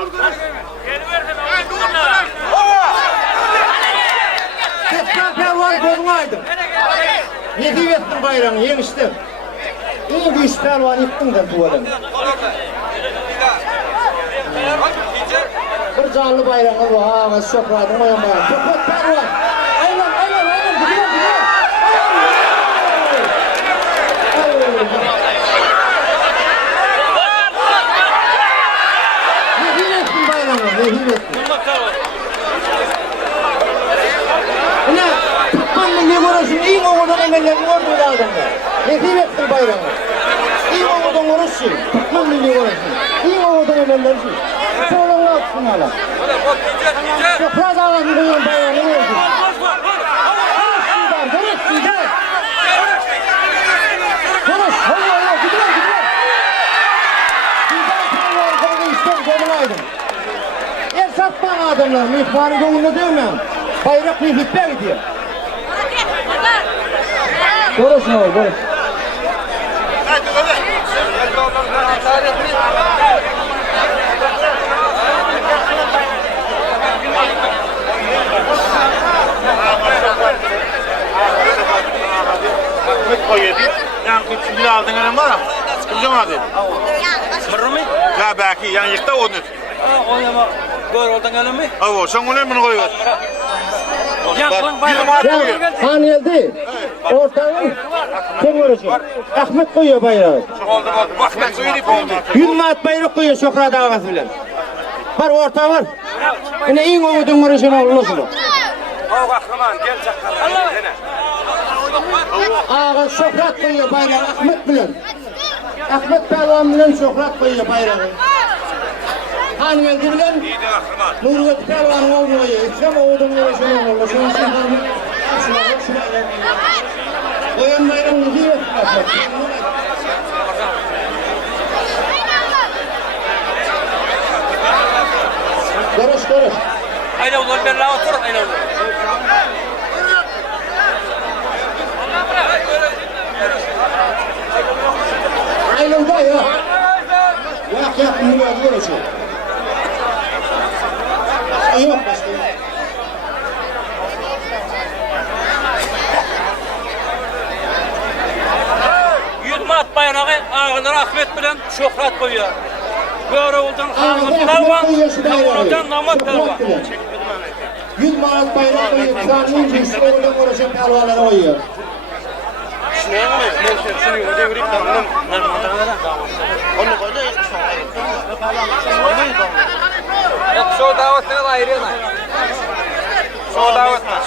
Dehtan Pelvan dolmaydı. Ne divettin bayrağını yemiştim. İyi bir iş Pelvan yıktın da bu adam. Bir canlı bayrağını bu ağa sokradın oyan bayrağını. Töklet Pelvan. Aylan gidiyor. Ne divettin bayrağını. Ne? Tutman milli vuruşun iyi oğuldan emellerini gördüğü adamda. Nekip ettin bayrağını. İyi oğuldan vuruşun. Tutman milli vuruşun. İyi oğuldan emellerini. Çoğulağına atsın hala. Sokrat ağasını koyun bayrağını vuruşun. Görüş Didar. Görüş. Allah gidiyor. Didar Pelvan koydu istem koyulaydın. Satman adamlar, mihvanı doğumda dövmem. Bayrak mihitler gidiyor. Görüş ne olur, görüş. Yani 3 lira aldın öyle var mı? Kızım hadi. Mırrı mı? Ya belki yani yıkta onu. Oynama. Gör oldan gelin mi? Avo sen onu bunu koyuyor. Yaklan bayram. Han geldi. Ortağın kim uğraşıyor? Ahmet koyuyor bayrağı. Oldu. Ahmet söyleyip oldu. Yunmat bayrak koyuyor Şokrat ağası bilen. Var ortağı var. Yine iyi oğudun uğraşına olursun. Ağa Şokrat koyuyor bayrağı Ahmet bilen. Ahmet Pelvan bilen Şokrat koyuyor bayrağı. Han geldi bilen Nurgöz Pelvan'ın oğlu koyuyor. İçem oğudun uğraşına olursun. Koyun bayrağını diyor. Görüş. Ayla olur ben la otur ayla olur. Aylında ya. Yak milyon görüşü. Yok başka. Yutma at bayrağı ağlar Ahmet bilen Şokrat koyuyor. Böyle oldan Ahmet Pelvan, Kamunadan Namat Pelvan. 100 manat bayrak koyuyor. Kısanın cinsi oğuldan uğraşan pelvaları koyuyor. Şu davetine de ayrı yana. Şu davetine.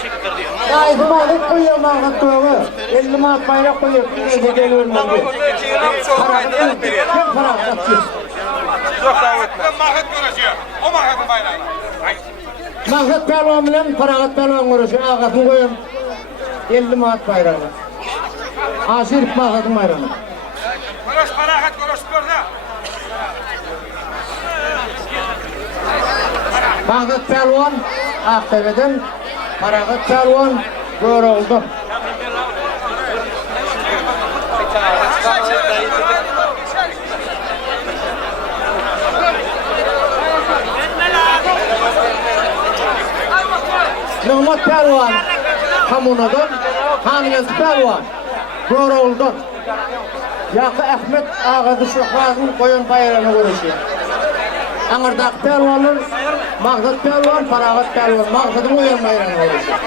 Dayı mağlut koyuyor mağlut koyuyor. 50 mağlut bayrak koyuyor. Kimse geliyorum ben diyor. Kim para atacak? Çok davet. Ben mahvet konuşuyor. O mahvetin bayrağına. Mağlut pelvan bilen paragat pelvan konuşuyor. Ağasını koyun. 50 mağlut bayrağına. Aşirip mağlutun bayrağına. Konuş parahat konuşuyor da. Mağlut pelvan Aktepe'den paragat pelvan böyle oldu. Mehmet Pelvan Kamunadan Haniyaz Pelvan böyle oldu. Yakı Ahmet Ağadı Şokraz'ın koyun bayrağını görüşüyor. Anırdak Pelvan'ın Mağzat Pelvan, Paragat Pelvan, Mağzat'ın koyun bayrağını görüşüyor.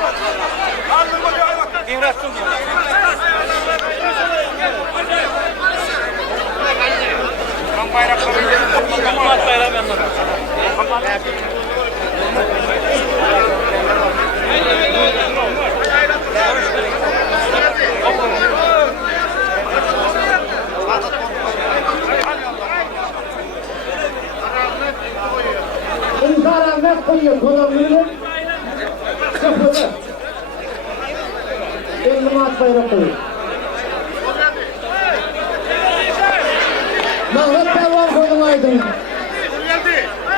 İnsan Ahmet koyuyor, Kur'an'ın sıfırı. 50 maat bayrak koyuyor. Mağzat Pelvan koydun aydın.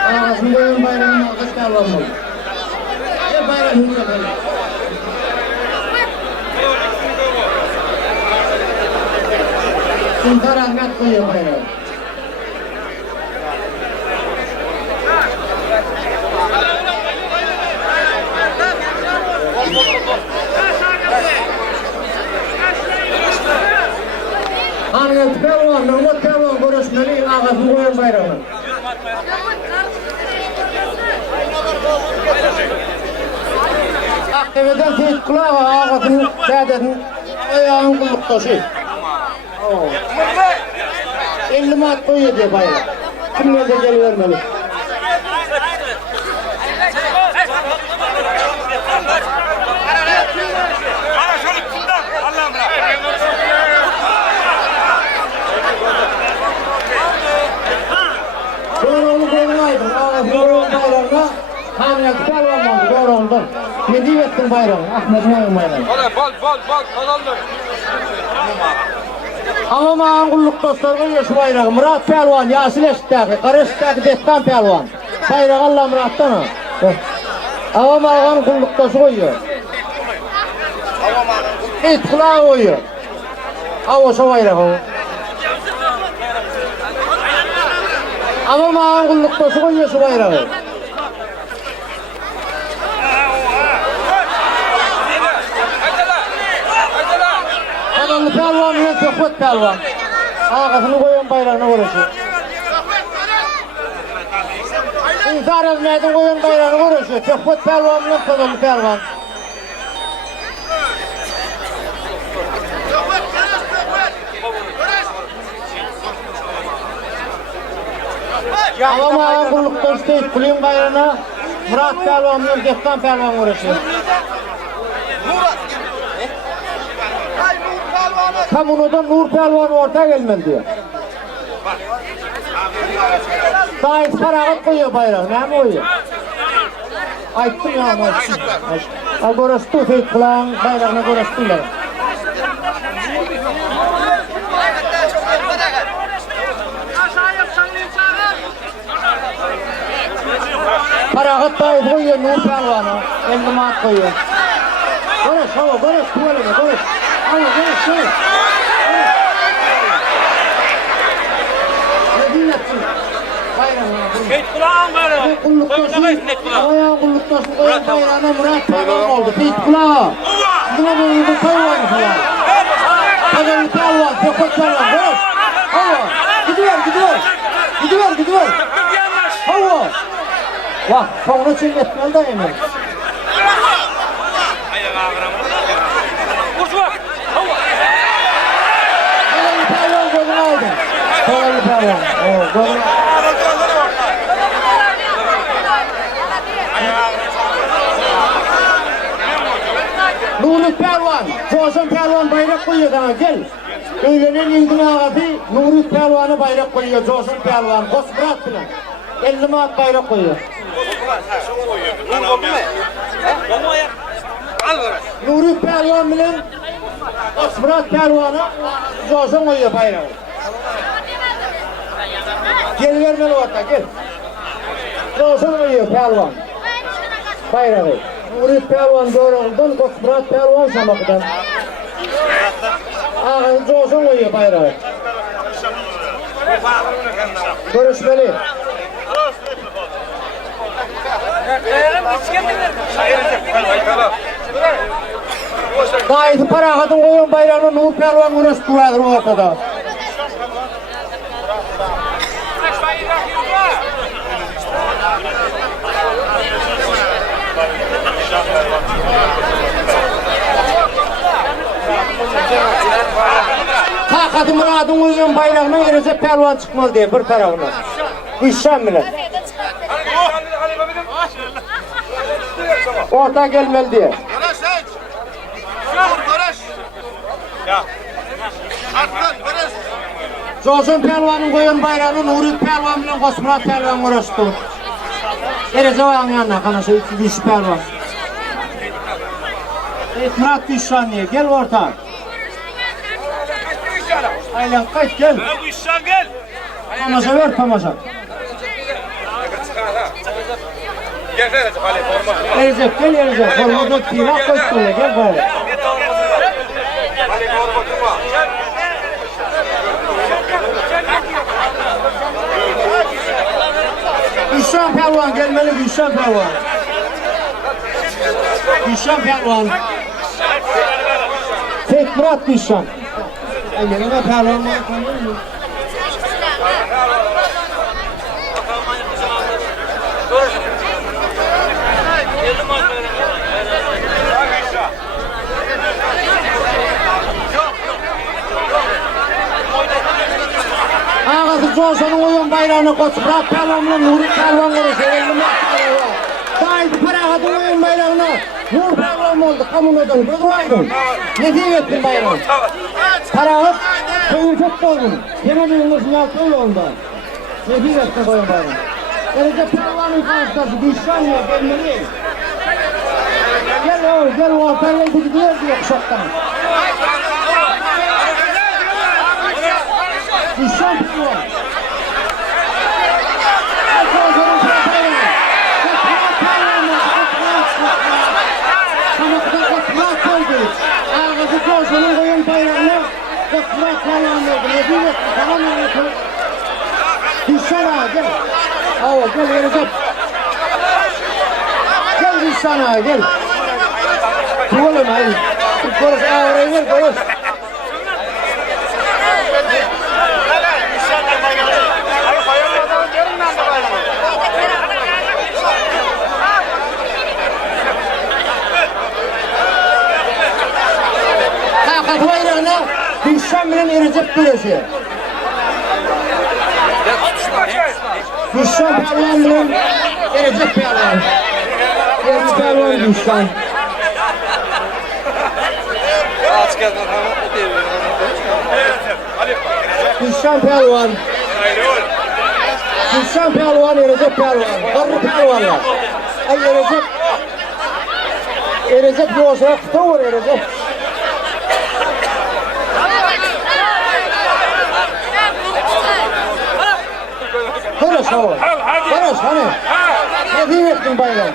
Ağzın koyun bayrağını Mağzat Pelvan koyuyor. Ne bayrağını koyuyor? İnsan Ahmet koyuyor bayrağı. Haniyaz Pelvan, Mehmet Pelvan görüşmeli ağasını koyun bayrağına. Aktepe'den Seyit Kulağı ağasının dədənin ayağının kulluk taşı. 50 maat koyuyor diye bayrağı. Kimler de gelivermeli. Bana şöyle tutundan. Allah'ım bırak. Doğru koyunaydın. Ağasını koyun bayrağına Haniyaz Pelvan oldu. Doğru oldu. Ne diyeceksin bayrağına? Ahmet'in koyun bayrağına. Bal kazandım. Ama mağan kulluk dostlar koyuyor şu bayrağı. Murat Pelvan, Yasin Eşit'teki, Karışık'taki Destan Pelvan. Bayrağı Allah Murat'tan o. Ama mağan kulluk dostu koyuyor. İt kulağı koyuyor. Ama şu bayrağı o. Ama mağan kulluk dostu koyuyor şu bayrağı. Kanalı Pelvan ile Söhbet Pelvan. Ağasını koyun bayrağına uğraşıyor. İnsan Ezmeyet'in koyun bayrağına uğraşıyor. Söhbet Pelvan ile Kanalı Pelvan. Ama ağın kullukta üsteyiz kulüğün bayrağına Murat Pelvan ile Destan Pelvan uğraşıyor. Kamunodan Nur Pelvan orta gelmem diyor. Sahip paragat koyuyor bayrağı. Ne mi koyuyor? Ayttım ya ama. Ha görüştü Seyit Kulağın bayrağına görüştüler. Paragat da koyuyor Nur Pelvan'a. 50 maat koyuyor. Görüş hava görüş tuvaleme görüş. Hava görüş görüş. Ne dinletsin? Bayrağına. Seyit Kulağın bayrağı. Kulluktaşı, ayağı kulluktaşı koyun bayrağına Murat Pelvan oldu. Seyit Kulağı. Buna boyunca Pelvan ya. Kanalı Pelvan, Söhbet Pelvan, görüş. Hava. Gidiver. Hava. Vah, sonra çeketmeli de yemin. Kanalı Pelvan gözünü aldın. Kanalı Pelvan. Gözünü koyuyor sana gel. Öylenen yıldın ağabey Nuri Pelvan'a bayrak koyuyor. Coşun Pelvan. Kosmurat bilen. 50 manat bayrak koyuyor. Nuri Pelvan bilen Kosmurat Pelvan'a Coşun koyuyor bayrağı. Gel vermeli orta gel. Coşun koyuyor Pelvan. Bayrağı. Nuri Pelvan doğruldan Kosmurat Pelvan Şamak'tan. Ağzı Coşun koyuyor bayrağı. Görüşmeli. Gayet para kadın koyun bayrağını Nur Pelvan uğraş duradır ortada. Kadın Murad'ın koyun bayrağına Recep Pelvan çıkmaz diye bir tarafına. İşşan bile. Orta gelmeli diye. Barış sen. Barış. Ya. Artlan Barış. Coşun Pelvan'ın koyun bayrağını Nuri Pelvan bilen Kosmurat Pelvan uğraştı. Erece ayağın yanına kanası iki diş Pelvan. Murat İşşan diye gel orta. Aynen kaç gel. Bu işten gel. Tamaşa ver tamaşa. Gel Recep Ali forma. Erecek gel Erecek. Forma dök değil ha koş koyuyor gel bari. Ali forma durma. İşşan Pelvan gelmeli İşşan Pelvan. İşşan Pelvan. Tek Murat İşşan. Ellerine Pelvan var. Ağası Coşun'un oyun bayrağını Kosmurat Pelvan'la Nuri Pelvan uğraşıyor. Dahil para kadın oyun bayrağına Nur Pelvan oldu. Kamunodan gözümaydın. Ne diyevettin bayrağın? Para köyün çok doldun. Yine duyulmasın yaptığı yolda. Ne diyevettin oyun bayrağını? Recep Pelvan'ın karşıdası Dişan ya gelmeli. Gel oğul gel ortaya gidiyor diye kuşaktan. Dişan Pelvan. Ağzı Coşun'un koyun bayrağına Kosmurat Pelvan oldu. Ne diyevettin? Tamam mı? Dişan ağa gel. Ava gel Recep. Gel Dişan ağa gel. Tuvalım hadi. Konuş ağırayı ver konuş. Kakatı bayrağına Dişan bilen Recep Güleşi. Dişan Pelvan bilen Recep Pelvan. Recep Pelvan Dişan. Dişan Pelvan. Dişan Pelvan Recep Pelvan. Karı Pelvanlar. Ay Recep. Recep Coşun'a tutuyor Recep. Konuş hava. Konuş hani. Ne diyevettin bayrağı?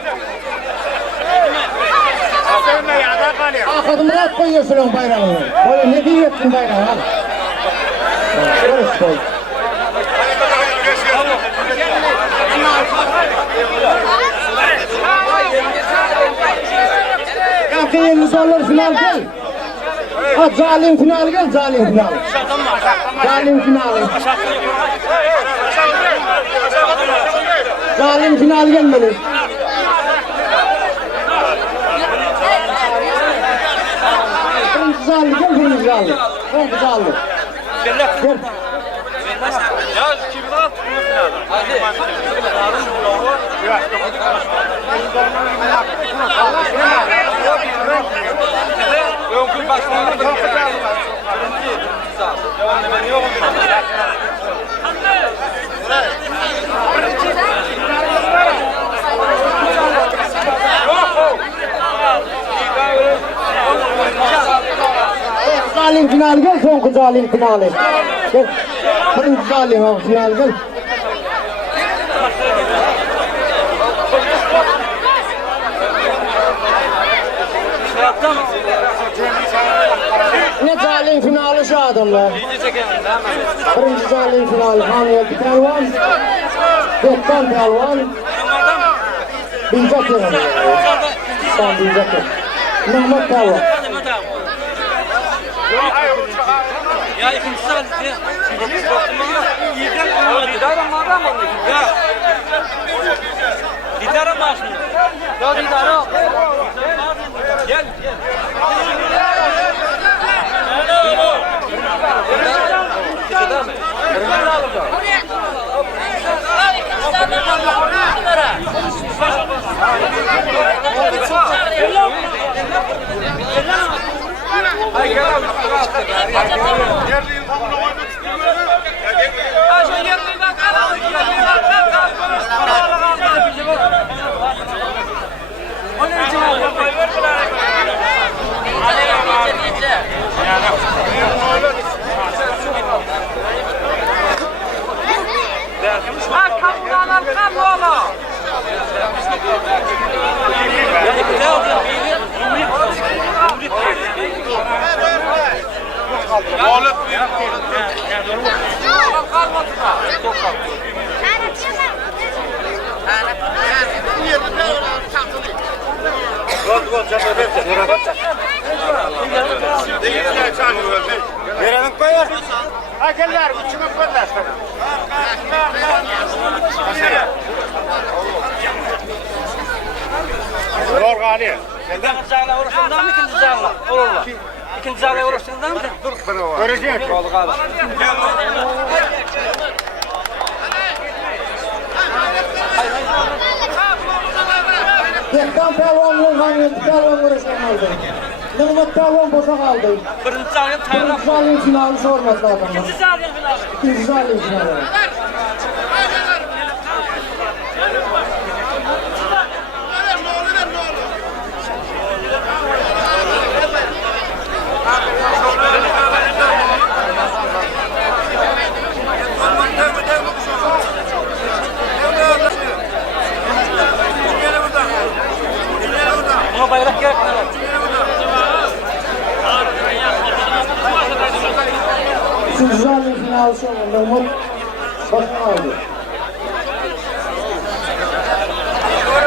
Akadın Murat koyuyorsun o bayrağını. Oğlum ne diyevettin bayrağı hadi. Konuş koy. Kalkın yeriniz olur final gel. Ha zalim final gel zalim final. Zalim final. Zalim final gelmeli. Birinci zalim gel birinci zalim. Birinci zalim. Gel. Ya kim lan? Hadi. Yok, başkanım. zalin final gel, sonku zalin finali. Gel. Birinci zalin ha, final gel. Ne zalin finali şu adamlar. Birinci zalin finali Hamiyet Pelvan. Gökten Pelvan. Bilecek yani. Sen bilecek. Mehmet Pelvan. Ya ikinci saat ya. Didarım madem oldu. Ya. Didarım başlıyor. Ya didarım. Gel gel. Verelim koyar. Akıllar uçumu koyar. Zor gali. Senden zağla uğraştığından mı ikinci zağla? Olurlar. İkinci zağla uğraştığından mı? Dur. Göreceğiz. Oldu abi. Gökten Pelvan Hamiyet Pelvan uğraşan aldı. Mehmet Pelvan boşa kaldı. Birinci zağla tayrak. Birinci zalin finali sorması adamlar. İkinci zağla falan. İkinci zalin finali. Ama bayrak gerek ne var? Üçüncü zalin finali sorması Mehmet boşa kaldı.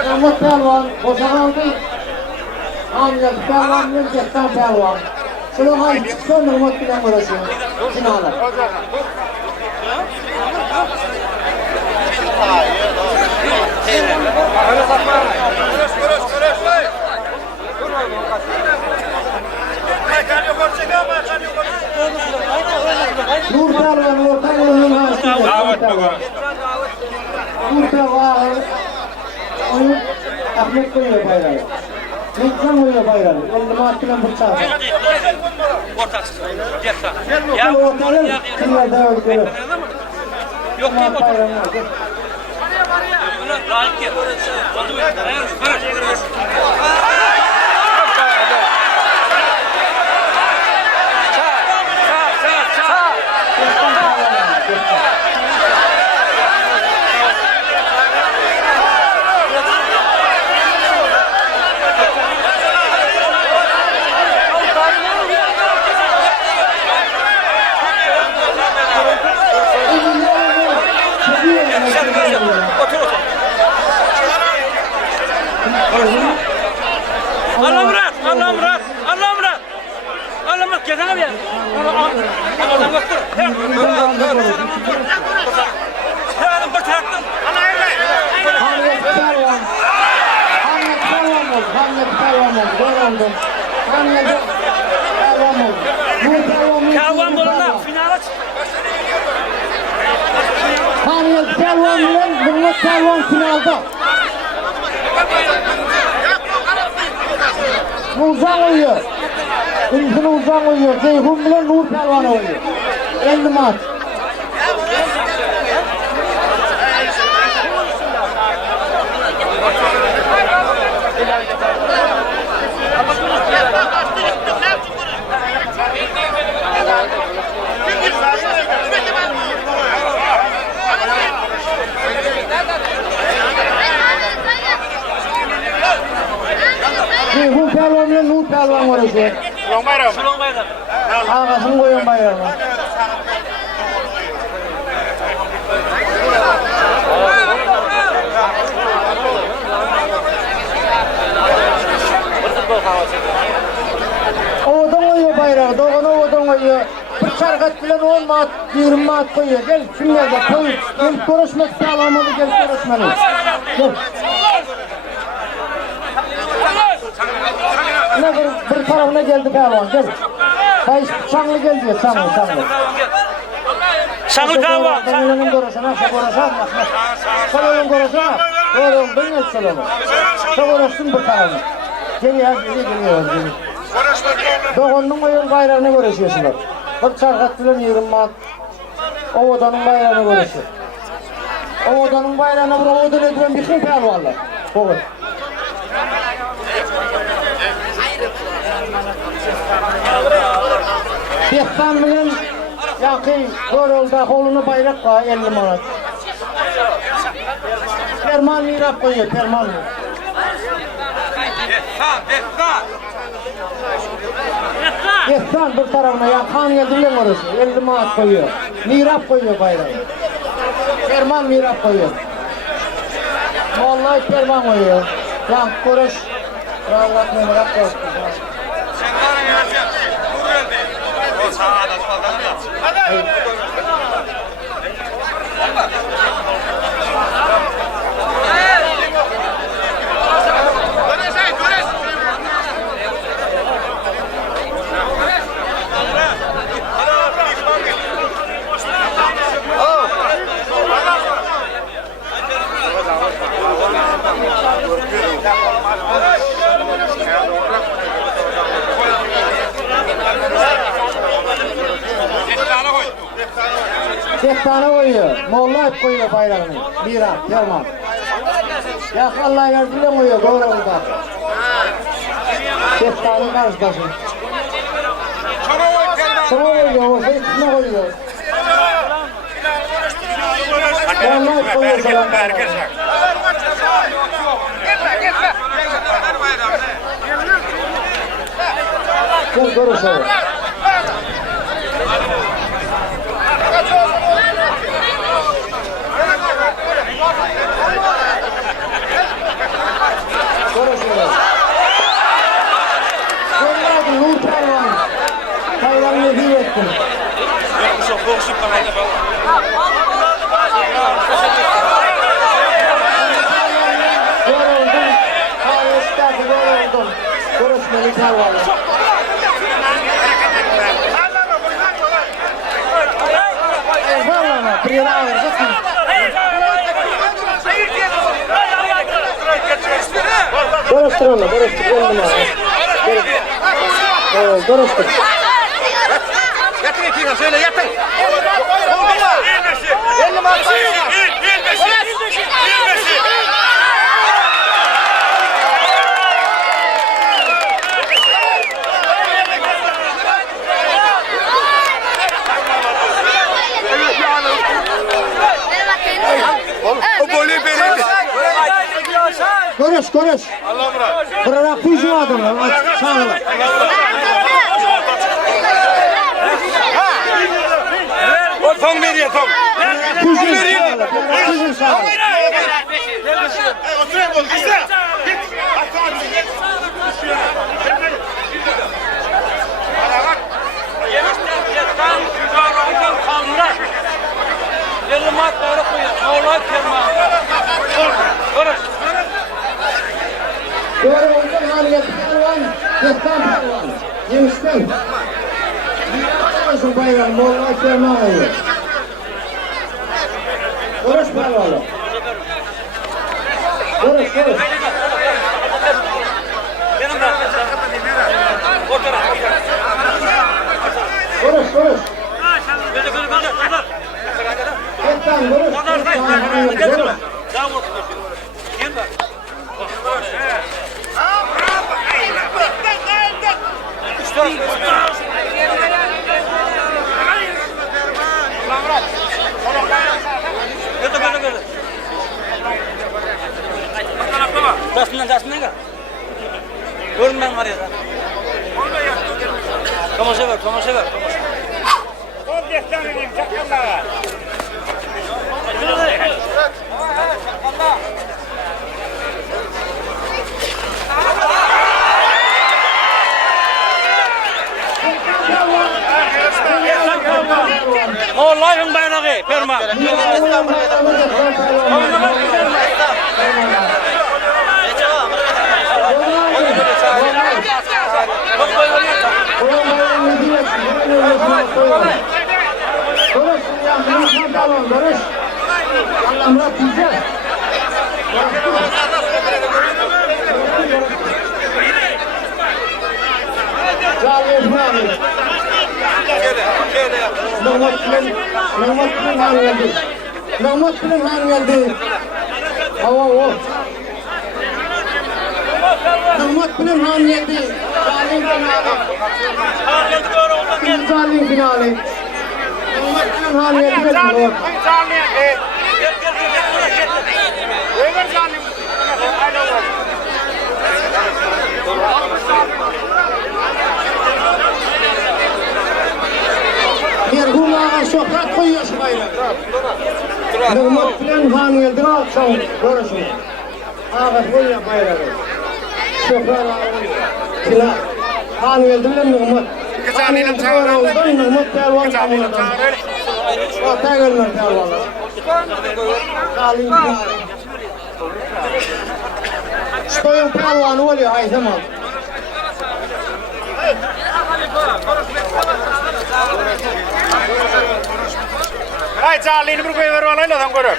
Mehmet Pelvan boşa kaldı. Hamiyet Pelvan ile Gökten Pelvan. Şunu haydi çıksa Mehmet bilen uğraşıyor. Finale. Nur Pelvan orta yolunun karşısında. Nur Pelvan oyun Ahmet koyuyor bayrağı. Lütfen koyuyor bayrağı. Elini mahkelen bıçağı. Ortası. Gel sen. Ya ortalığı kıyılarda öldürüyor. Yok değil mi? Bayrağını aldı. Layık gel. Otur otur. Allah Murat, Allah Murat, Allah Murat. Allah Murat gel abi ya. Allah Murat dur. Hemen bıçaktın. Allah eyvallah. Hamiyet Pelvan. Hamiyet Pelvan oldu. Hamiyet Pelvan oldu. Böyle oldu. Hamiyet Pelvan oldu. Nur Pelvan oldu. Kervan bolunda finale çıktı. Hamiyet Pelvan ile Mehmet Pelvan finalda. Uzan oynuyor. İlkini uzan oynuyor. Ceyhun ile Nur Pelvan oynuyor. 50 maç. palvan görüşüyor. Ulan bayram. Şulon bayrak. Ağasını koyun bayrağına. Oğdan koyuyor bayrağı, doğunu oğdan koyuyor. Bir çarkat bilen 10 maat, 20 maat koyuyor. Gel, kimler de koy. Gel, görüşmek sağlamadı, gel görüşmeli. Gel. Ne bir tarafına geldi pehlivan, gel. Hayır, çanlı gel diyor, çanlı. Şanglı kahva. Dönülünün görüşüne, şu görüşe, solunun görüşüne. Doğru oldun ya solunu. Çok uğraştın bir tarafına. Geliyor. Doğunun koyun bayrağını görüşüyorsunlar. Bir çarkat bilen 20 maat. O odanın bayrağını görüşüyor. O odanın bayrağına bura odan edilen bütün pehlivanlar. Bugün. Dehtan bilen yakın Gorol'da kolunu bayrak var 50 manat. Perman mirap koyuyor, perman. Dehtan bir tarafına ya kan geldi bile orası 50 manat koyuyor. Mirap koyuyor bayrağı. Perman mirap koyuyor. Vallahi perman koyuyor. Ya koruş. Allah mirap koyuyor. Dehtana koyuyor, Molla hep koyuyor bayrağını, Mira, Kerman. Ya Allah'a verdiğiyle koyuyor, doğru oldu. Dehtanın karşıdasın. Şuna koyuyor, o şey kısmına koyuyor. Molla hep koyuyor falan. Gel görüşelim. Görüşürüz. Görmedim, Nur Pervan. Pervan'ı hediye ettim. Yoruldum, Paris'taki yoruldum. Görüşmeli Pervan'ı. Eyvallah, bir ağır gitsin. Görüştür onu, görüştür onu. Görüştür. Yatın ekine söyle yatın. Elli maat. Konuş. Bırak füzyon adamı, çağırlar. O son veriyor son. Füzyon çağırlar. Oturayım oğlum. Yemişten güzel kanlar. 50 maat bayrak koyuyor. Molla Kerman. Görüş. Doğru oldu, Hariyet Pervan, Dehtan Pervan. Yemişten. Mirat'ın bayrağı, Molla Kerman oluyor. Görüş Pervan'ı. Görüş. Benim de. Fotoğraf. Görüş. Böyle. Dehtan, görüş. Görüş. Daha mutlu. Kim var? Böyle. Dasından gel. Görün ben var ya. Tomaşa ver. Sol destan edeyim, çakallara. Allah'ın bayrağı, ferma. Nağmat bilen han geldi. Hava. Nağmat bilen han geldi. Zalim finali. Nağmat bilen han geldi. Merhum ağa şöhret koyuyor şu bayrağı. Nağmat bilen han geldi. Akşam görüşürüz. Ağa koyuyor bayrağı. Şöhret ağa. Silah. Han geldi bilen Nağmat. Han geldi bayrağı. Nağmat pelvan kamuoyundan. Ota gelmez pelvanlar. Zalim finali. Stoyun pelvanı oluyor hay zaman. Ay Charlie bir koy ver vallahi lan görür.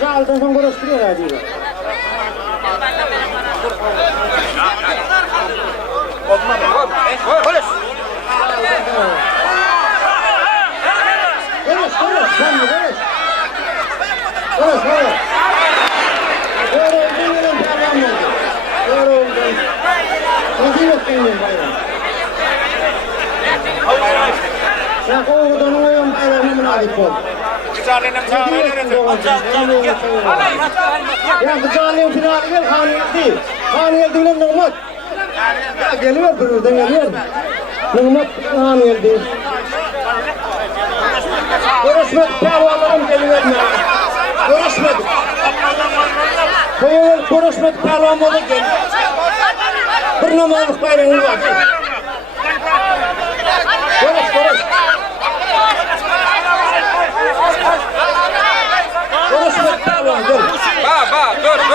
Zaldan son görüştürüyor hadi. Polis. Charlie'nin Ya zalim finali gel haniyeti. Haniyeti bilen Nağmat. Ya geliyor buradan geliyor. Nağmat haniyeti. Görüşmedik pehlivanlarım geliyor. Görüşmedik. Koyuyor görüşmedik pehlivan olduk gel. Bir namazlık bayrağını var. Konuş. Görüşmedik pehlivan gel. Dur.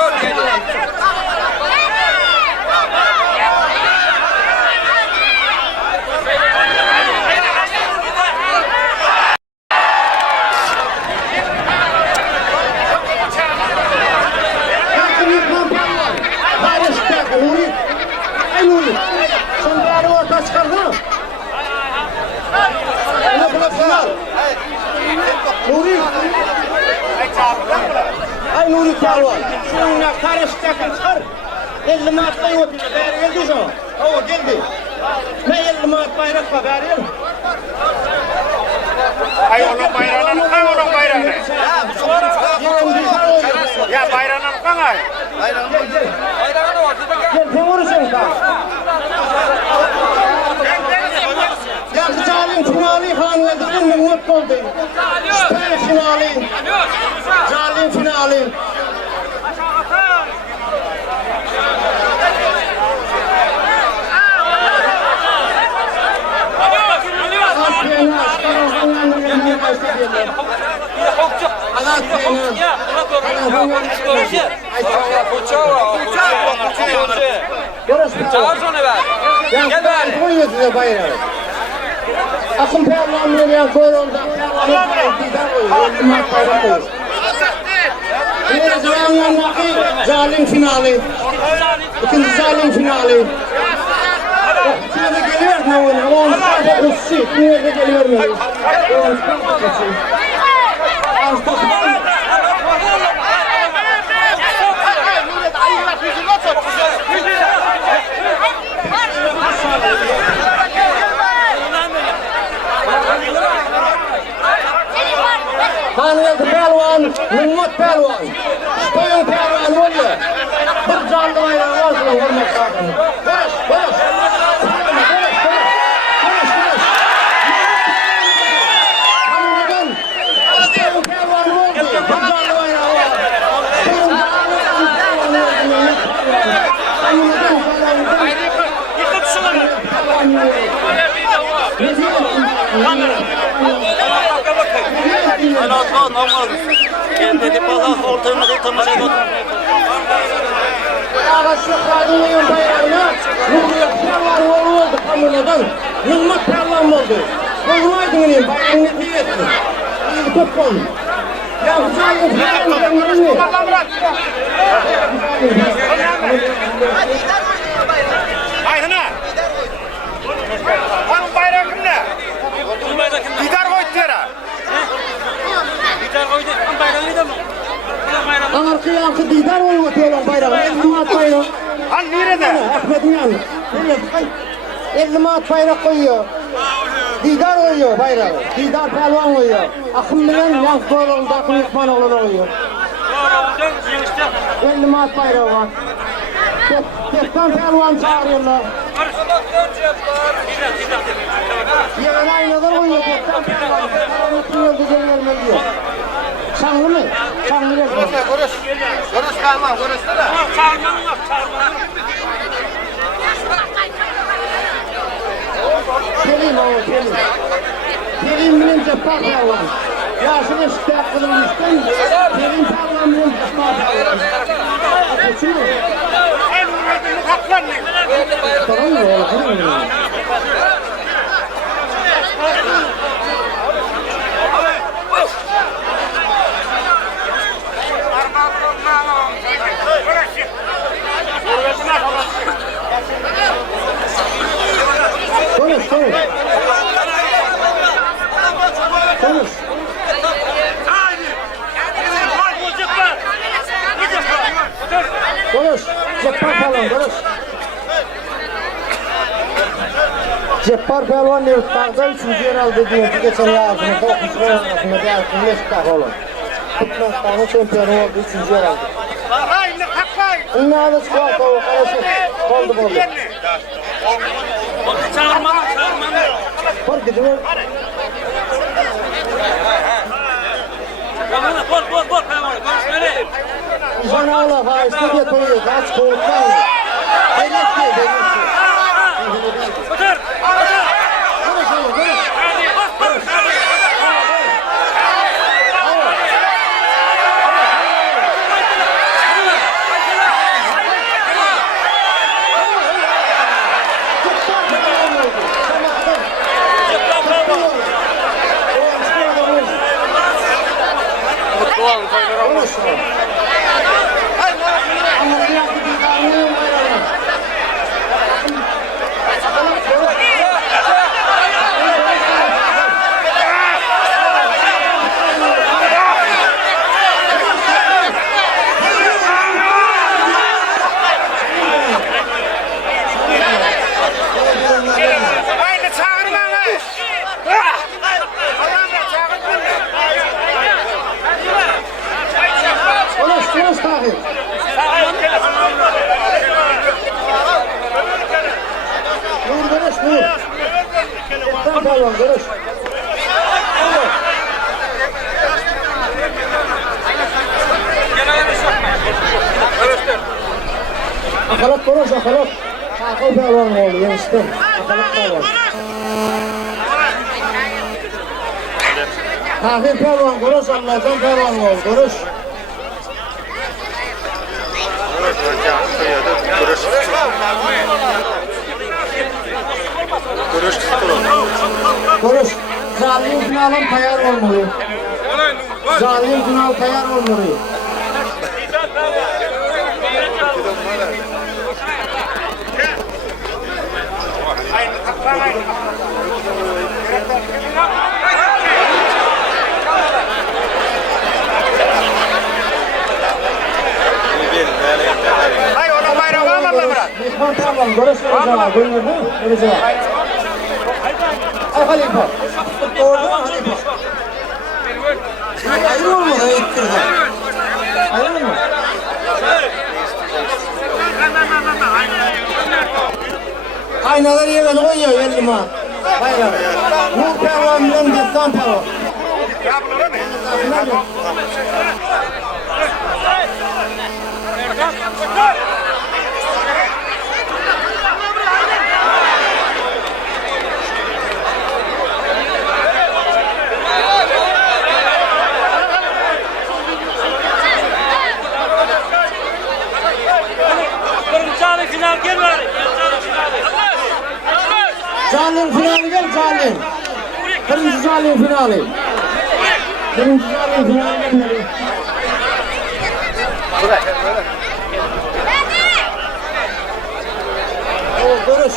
Ay Nuri Pelvan. Şununla karıştıktan çıkar. 50 Mart'ta yok. Beri geldi şu. O geldi. Ne 50 Mart bayrak var beri geldi. Ay oğlum bayrağını kan oğlum bayrağını. Ya bayrağını kan ay. Gel sen vurursun kan. Ya zalim finali han geldi. Mutlu oldu. Süper finali. Zalim finali. Çağır şunu ver. Gel ver. Koyuyor size bayrağı. Akın pehlivan ya kolonda. Bir zamanlardaki zalim finali. İkinci zalim finali. İkine de geliyor ne olur? Ama onu sadece kutsi. İkine de geliyor ne olur? Haniyeti pelvan, Nağmat pelvan. Stoyun pelvan oluyor. Bir canlı bayrağı olsun hürmet kadını. Barış. da namaz. Dedi pazar ortamında tamaşa götürmeye. Ağaçlı kadınlığın bayrağına Nurlu'ya pervan oğlu oldu kamunadan. Yılmak pervan oldu. Olmaydın bayrağını kıyasın. İyi tutmalı. Ya Hüseyin pervan kendini. Aydın ha. Hanım bayrağı kimde? Oturun bayrağı kimde? Didar koydu yere. Didar koydu. Bayrağı neydi mi? Arkaya yankı didar oynatıyorlar bayrağı. 50 maat bayrağı. Han nerede? Ahmet'in yanı. 50 maat bayrak koyuyor. Didar koyuyor bayrağı. Didar pelvan koyuyor. Akım bilen yankı oğlum da Akım Yıkman oğluna koyuyor. 50 maat bayrağı var. Tekten pelvan çağırıyorlar. Yine aynalar koyuyor. Tekten pelvan. Pelvan yolda gelmez diyor. Çanlı mı? Çanlı gelmez. Konuş kalmam, konuşsana. Çağırmanın yok, çağırmanın. Geleyim oğlum, geleyim. Geleyim benim cephar pelvan. Yaşını iştah kılınmıştan, geleyim pelvan benim cephar pelvan. Açın mı? En uğraşını haklarını. Tamam mı oğlum? Tamam mı? Konuş, konuş. Konuş. Konuş. Cephar pelvan, konuş. Cephar pelvan Nevutlar'da 3. yer aldı diyor ki geçen yazımızda okuşlar arasında bir altın meştah olun. Kutlantanı şampiyonu oldu 3. yer aldı. Hayır, haklayın. Ne adı çıkıyor tavuk arası oldu. Çağırmanın, çağırmanın. Fark edin. Bor, konuş böyle. Bana Allah ha istediği koyuyor. Kaç korkmayın. Belirtti, belirtti. Otur. Konuş oğlum, konuş. Konuş. Haydi çağırma lan. Allah'ım ya çağırma. Konuş Tahir. Nur konuş, Nur. Sen pelvan konuş. Akalat konuş, akalat. Akıl pelvan oldu, yemiştim. Akalat pelvan. Tahir pelvan konuş, Allah'tan pelvan oldu, konuş. Konuş. Zalim günahın tayar olmalı. Zalim günah tayar olmalı. Hayır, onun bayrağı var mı lan Murat? Mehman tamam, konuş vereceğim. Gönlü bu, vereceğim. Ay Halifa. Doğru mu Halifa? Ayrı olmadı, ettirdi. Ayrı mı? Aynalar yemedi koyuyor 50 man. Bayrağı. Nur pervanından destan pervan. Ya bunlar ne? final gel bari. Zalim finali gel zalim. Birinci zalim finali. Birinci zalim finali gel.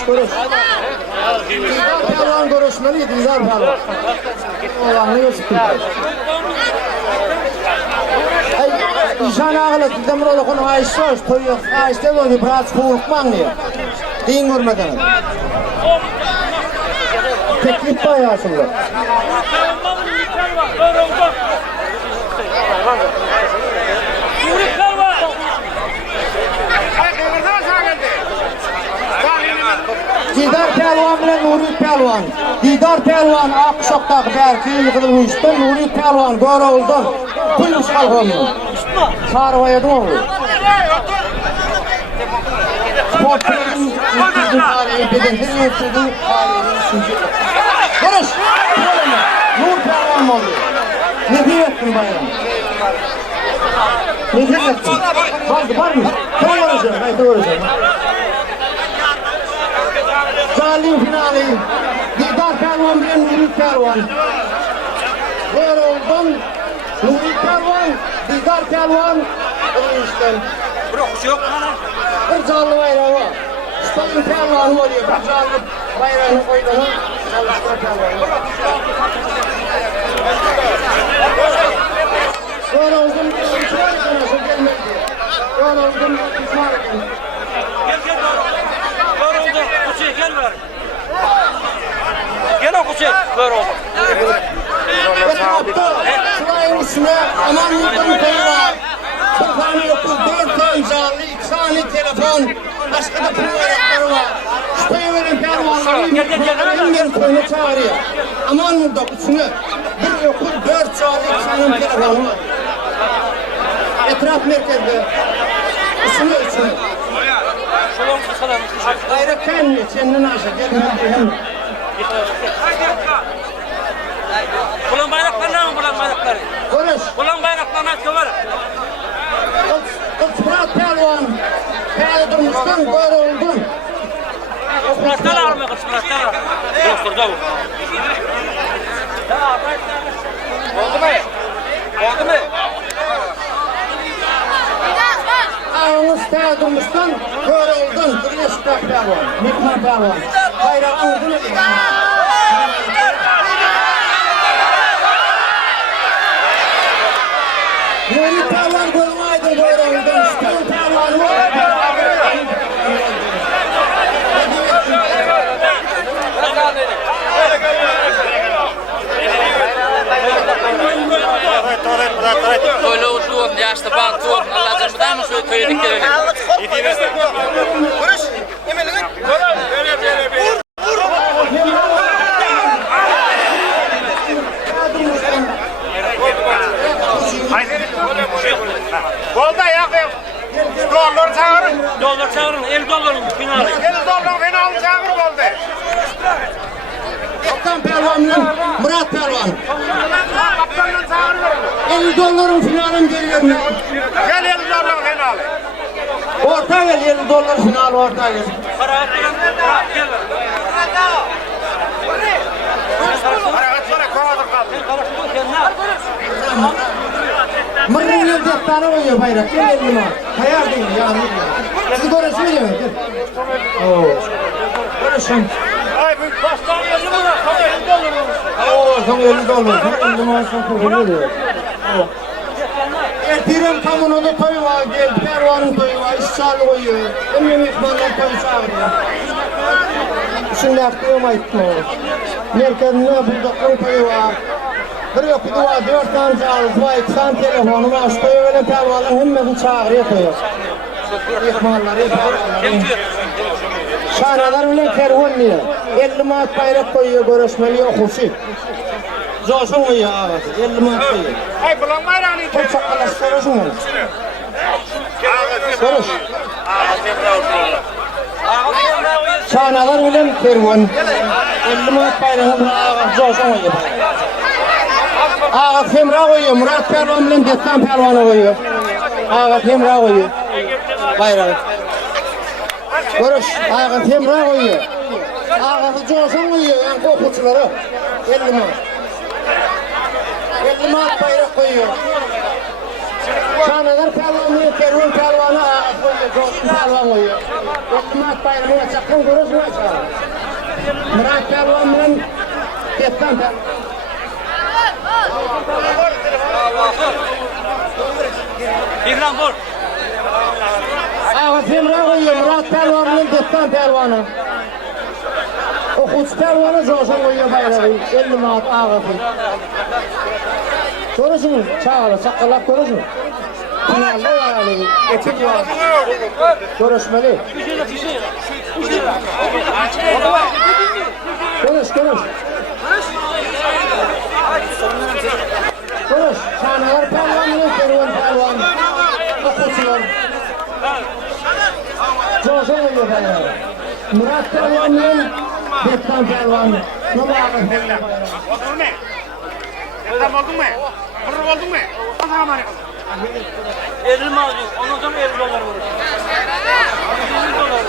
Görüş. Pehlivan görüşmeli, Didar pehlivan. Allah'ını görsün. İşan ağlı, Didemir oğlu konu ayışsız, toyu ayıştı da biraz kovulukman diye. Deyin görmeden. Teklif bayağı şimdi. Didar pehlivan bilen Nuri pehlivan. Didar pehlivan Akşok'ta belki yıkılmıştı. Nuri pehlivan göre oldu. Kuymuş kalkonu. Sarvayadın oğlu. Sportların tarihi, bedenlerin yettirdiği tarihi. Barış! Nur pehlivan mı oldu? Ne diyettin bayram? Ne diyettin? Var mı? Kayı göreceğim. Zalim finali, Didar pehlivan bilen Nuri pehlivan. Böyle oldun, Nuri pehlivan, Didar pehlivan, işte. Bir canlı bayrağı var. Stoyun pehlivanı oluyor, bir canlı bayrağını koyduğunu. Böyle oldun, böyle oldun, Gel bari. Gel o kuçe. Böyle oldu. Şurayın üstüne aman yıldırım koyu var. Bir tane yokuz, 4 tane canlı, 2 tane telefon. Başka da pulverekleri var. Şu koyu verin pehlivanların bir koyunu çağırıyor. Aman yıldırım üstüne bir yokuz, 4 canlı, 2 tane telefonu var. Etraf merkezde. Üstüne. Bayrak kendini, kendini aşağı gelmedi. Bulan bayraklar ne mi bulan bayrakları? Konuş. Bulan bayraklarına köver. Kıçpırat pehlivan. Pehlivan'dan böyle oldun. Kıçpıratlar alma, kıçpıratlar alma. Dostur da bu. Oldu mu? Ağınız pehlivan'dan böyle oldun. Kıçpırat pehlivan. Mekman pehlivan. Bayrağın oldun öyle. Nuri pehlivan görmeydin böyle oldun. Stoyun pehlivanı var. Böyle uçuğun, yaşlı baltuğun, Allah canımdan mı şöyle köyüdük gelelim? Barış, yemeğini. Golda yakayım. Dolar çağırın. Dolar çağırın, 50 doların finali. 50 dolar finali çağırın golda. Kaptan pehlivanla Murat pehlivan. Kaptanla çağırın. 50 doların finalin geliyor. Gel 50 dolar finali. Orta gel 50 dolar final orta gel. Para atlayalım, gel. Sonra kovadır kaldı. Karıştırın kendine. Mırrın yıl 4 tane oynuyor bayrak. Gel 50 dolar. Kayar değil ya. Sizi görüşmeyeceğim. Oo. Görüşün. Baştan 50 lira, sana 50 dolar olur. Oo, son 50 dolar. Son 50 dolar son oluyor. Ertirem kamununda toy var, gel pehlivanın toyu var, işçalı koyuyor. Emin ihmanlar toyu çağırıyor. Şimdi aklım ayıttım oğlum. Merkezinde buldakların toyu var. Bir yokudu var, 4 tane çağırız var, 2 tane telefonu var. Şu toyu veren pehlivanların hemmesini çağırıyor toyu. İhmanları, şahanalar bile kervanlıyor. 50 manat bayrak koyuyor, görüşmeli yok huşi. Coşun koyuyor ağabey, 50 manat koyuyor. Ay bulan bayrağını ite. Çok çakalas soruşun onu. Soruş. Şahanalar bile kervan. 50 manat bayrağını ağabey, coşun koyuyor. Ağabey Femra koyuyor, Murat pehlivan bile Destan pehlivanı koyuyor. Ağabey Femra koyuyor bayrağı. Görüş, ağa temra koyuyor. Ağası coşan koyuyor, yani kokuçuları. 50 manat. 50 manat bayrak koyuyor. Şanalar pelvanı, kervan pelvanı ağası koyuyor, coşan pelvan koyuyor. 50 manat bayrağı çakın görüş mü açar? Murat pelvan bilen Destan pelvan. İkram vur. Ağa temra koyuyor, Murat pelvan bilen Destan pelvanı. O kuş pelvanı coşan koyuyor bayrağı, 50 manat ağası. Görürsünüz, çağırın, sakalak görürsünüz. Finalde yani, etik var. Görüşmeli. Konuş. Konuş, şanalar pelvan, kervan pelvan. Okuçular. Coşan oluyor bayrağı. Murat pelvanın, Destan pelvan. Ne bağlı? Oldun mu? Reklam oldun mu? Vurur oldun mu? Sana mı? 50 manat. Ondan sonra 50 dolar vurur. 50 dolar.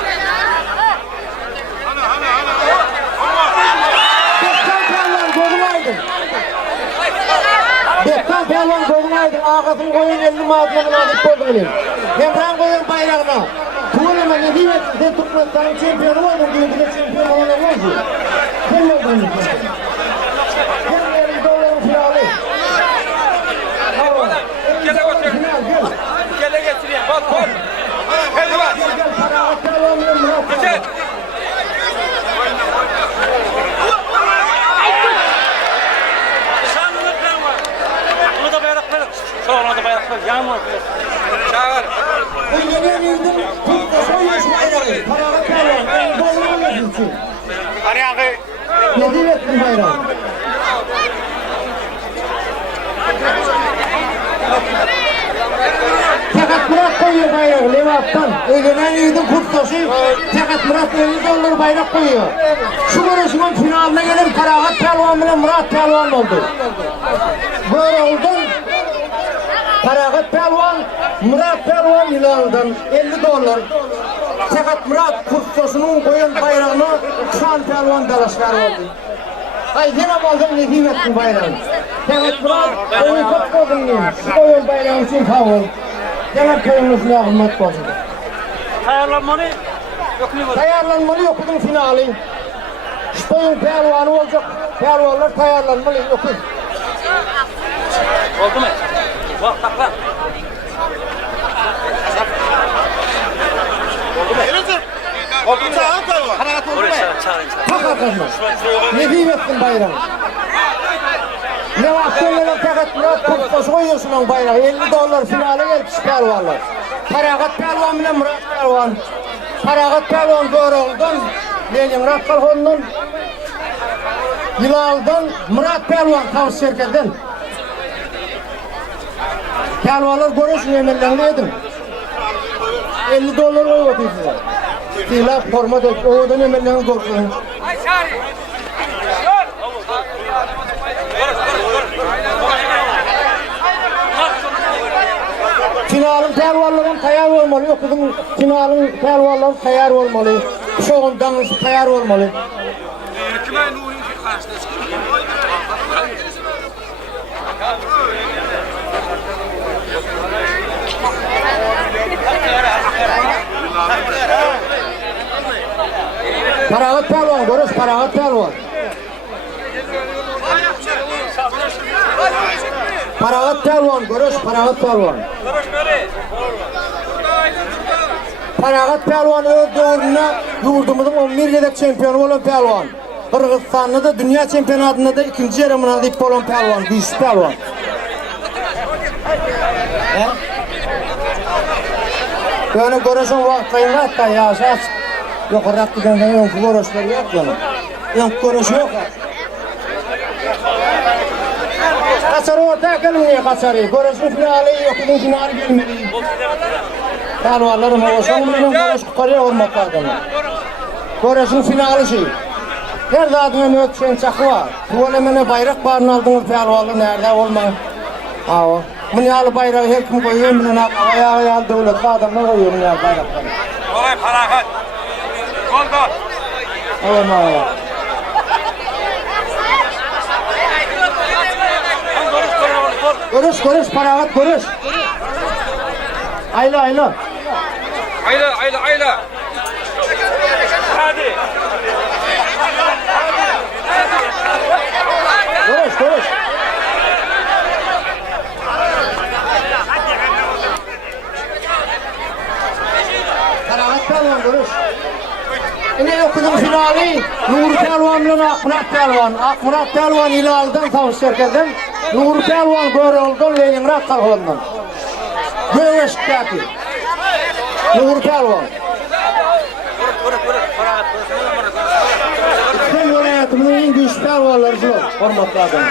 Destan pelvan Gogunaydın, ağasını koyun 50 manatına münasip koydun. Emran koyun bayrağına. Tuğlama ne diyeyim etsin, sen Türkmenistan'ın şampiyonu oldun, düğünde şampiyon olan olsun. Sen ne oldun? Sen 50 doların finali. Gel götür. Gel getireyim. Bak. Hadi bak. Gel para pelvanla münasip. Gel. Sonra da bayrak var. Yağmur. Çağır. Arayağı. Ne diyeceksin bayrağı? Fakat Murat koyuyor bayrağı Levat'tan. Öğlenen yedin kurtaşı. Fakat Murat 50 dolar bayrak koyuyor. Şu yarışmanın finaline gelir Ferahat Pelvan ile Murat Pelvan oldu. Böyle oldu. Ferahat Pelvan, Murat Pelvan ilanından 50 dolar. Fakat Murat kurtaşının koyun bayrağını Şan Pelvan dalaşlar oldu. Ay yine aldım ne diyeyim etsin bayrağını. Fakat Murat koyun çok koydun diyeyim. Şu koyun bayrağın için kavul. Genel koyunuzun ahmet bozuldu. Ayarlanmanı yok mu? Tayarlanmalı okudun finali. Şu koyun pelvanı olacak. Pelvanlar tayarlanmalı okudun. Oldu mu? Bak takla. Oldu çağır pelvan. Kanaat oldu mu? Fakat ne diyeyim etsin bayrağını. Ne vaktiyle fakat Murat kurtaşı koyuyorsun o bayrağı. 50 dolar finale gelmiş pelvanlar. Ferahat Pelvan ile Murat Pelvan. Ferahat Pelvan Doğruğundan, Leningrad Kalhon'dan, Yılal'dan, Murat Pelvan Tavs şirketten. Pelvanlar görürsün emellerini edin. 50 dolar koyuyor size. Stila forma dök, oğudan emellerini görürsün. Finalın pelvanların tayar olmalı, okudum finalın pelvanların tayar olmalı, şoğundan tayar olmalı. Ferahat pelvan, görüş Ferahat pelvan. Ferahat pelvan, görüş Ferahat pelvan. Ferahat pelvan öldüğünde yurdumuzun 11 yedek şampiyonu olan pelvan. Kırgızistan'da da dünya şampiyonatında da ikinci yere münasip olan pelvan, güçlü pelvan. Yani görüşün vaktayında hatta yaşas. Yok rakıdan da yok görüşleri yok yani. Yok görüş yok. Kaçar orta gelin niye kaçarı? Görüşün finali yok, bunun finali gelmedi. Pelvanlarım olsun, bunun görüş yukarıya olmak lazım. Görüşün finali şey. Her dağıdığına ötüşen çakı var. Tuvalemene bayrak barını aldınız pelvanlı nerede olmayın. Ağa. Münyalı bayrağı her kim koyuyor, ayağı devlet adamlar koyuyor münyalı bayrakları. Olay ferahat. Aman. Görüş, paragat görüş. Ayla. Ayla. Hadi. Görüş. Paragat pelvan görüş. Yine okudum finali. Nuri Pelvan'la Akmurat Pelvan. Akmurat Pelvan Hilal'dan savaş yerken Nuri Pelvan Görol'dan Leningrad kalkağından. Göğeş'teki Nuri Pelvan. İslam vilayetinin en güçlü pelvanları şu, hormatlı adam.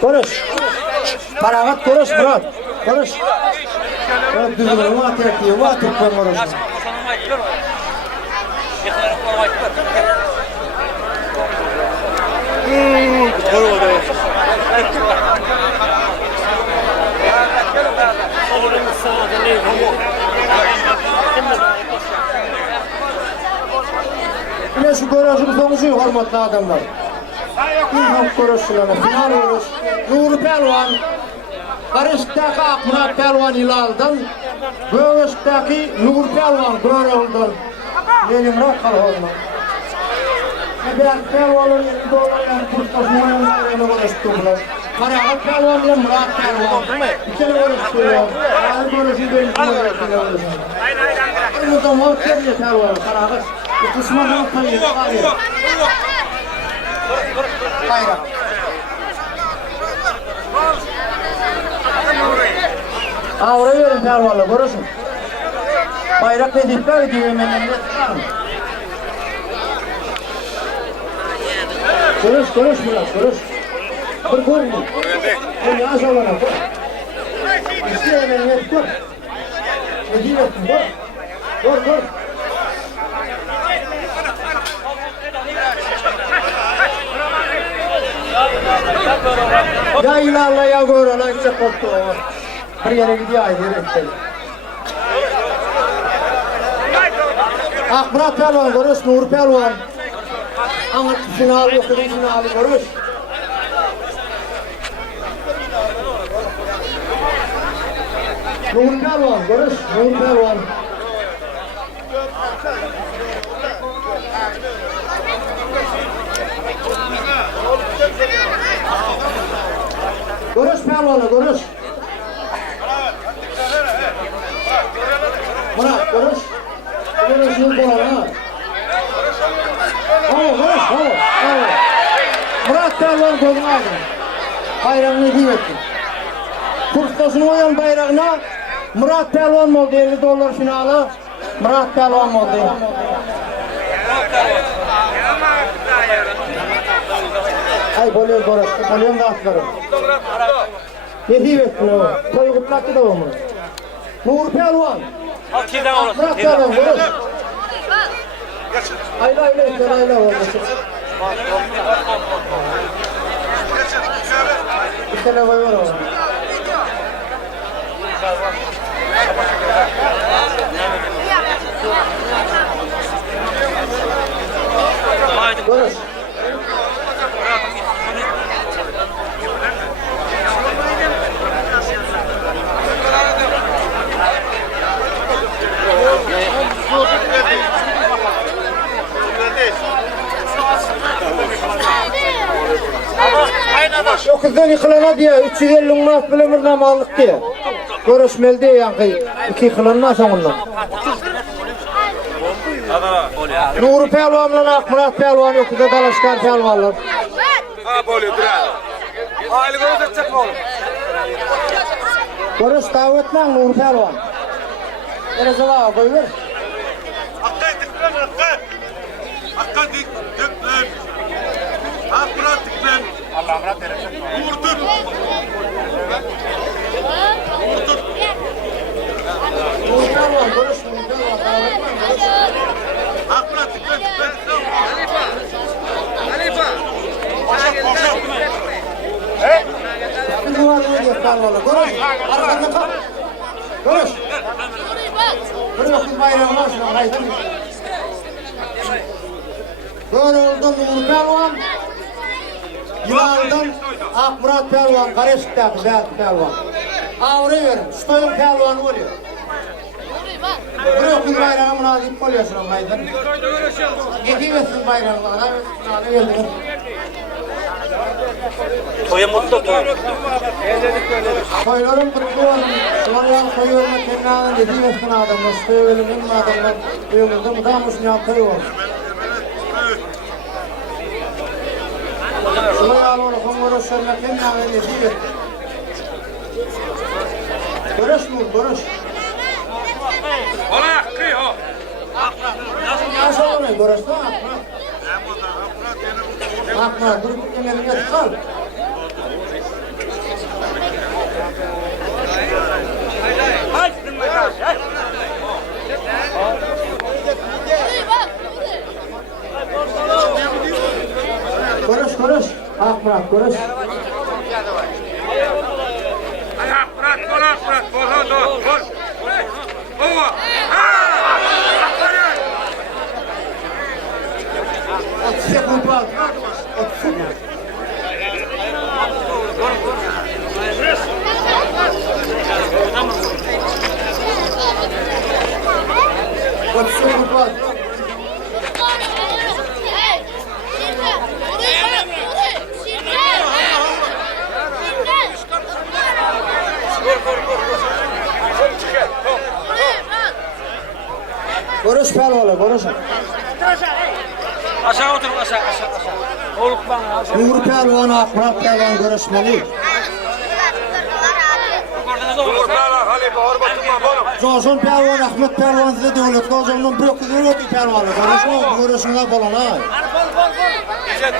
Konuş. Paragat konuş Murat. Konuş. Evet düzgün, vaat ettiği, vaat ettiği konuş. Yine şu görüşün sonucu hormatlı adamlar. İlhak görüşçülerine final olur. Nuri Pelvan, Karışıktaki Akmurat Pelvan Hilal'dan, Göğüs'teki Nuri Pelvan Görol'dan, Leningrad kalkağından. Ebiyat Pelvan'ın dolaylarını kurtlasını oyunlarıyla uğraştılar. Paragat Pelvan ile Murat Pelvan. İkili uğraştılar. Her görüşü benimle uğraştılar. Aynı zaman Kerye Pelvan, Paragat. Bu kısmadan kayıyor. Bayrak. Oraya verin Pelvan'la, görürsün. Bayrak ne dikler diyor hemen de çıkar mı? Konuş Murat, konuş. Kır mu? Ne az olana kır. İşte hemen net kır. Ne diyorsun kır. Ya ilerle ya göre lan işte koptu o. Bir yere gidiyor ay direkt. Akmurat Pelvan görüş, Nuri Pelvan. Ama final yok, finali görüş. Nuri Pelvan görüş, Nuri Pelvan. Görüş Pelvan'ı, görüş. Murat, görüş. Görüşünü koyalım ha. Bravo. Murat Pelvan gözünü aldı. Bayrağını hediye etti. Kurstasını oyan bayrağına Murat Pelvan oldu. $50 finali. Murat Pelvan oldu. Ay bolyon doğraştı. Bolyon da atlarım. Hediye etti o. Toyu kutlattı da onu. Nuri Pelvan. Murat Pelvan görüş. Ayla oldu. Bir tane koy var o. Görüş. O kızdan yıkılana diye 350 unmas bilemirden aldık diye. Görüşmeli diye yankı 2 yıkılanına sonundan. Nuri Pelvan'la Akmurat Pelvan yok da Dalaşkan Pelvanlar. Ha böyle dur abi. Aile gözetecek mi oğlum? Görüş davetle Nuri Pelvan. Neresi var koyuver. Hakka diklen hakka. Hakka diklen. Akmurat diklen. Allah rahmet eylesin. Vurdun. Nuri Pelvan görüş Nuri Pelvan davetle. Akmurat diklen. Halifa. Bir duvar diyor Pelvan'a. Görüş. Arkanda kal. Görüş. Bir vakit bayramı olsun. Haydi. Böyle oldum Uğur Pelvan. Yılandan Akmurat Pelvan, Kareşik'teki Belki Pelvan. Ağrı verin, şu toyun pelvanı oluyor. Bir vakit bayramı nazip oluyorsun haydi. Getirmesin bayramı, ana verdiniz. Toya mutlu toy. Toylarım kutlu olsun. Şumaryan toy vermek kendine getirmesin adamlar. Şu toy verilmenin adamlar. Toyumuzda mudamışın ya toy olsun. Şumaryan onu kongoros vermek kendine getirmesin. Görüş mü? Görüş. Ola kıy ho. Nasıl oluyor? Görüş mü? Akma, dur kemerine tıkal. Konuş. Akma, konuş. Отсек упал. Отсек упал. Konuş pelvalı, konuş. Aşağı otur aşağı. Oluk bana. Uğur pelvan, Akmurat pelvan görüşmeli. Coşun pelvan, Ahmet pelvan size devlet kocaman bir kızın ötü pelvanı. Konuşma, görüşünler falan ha. Diyecek.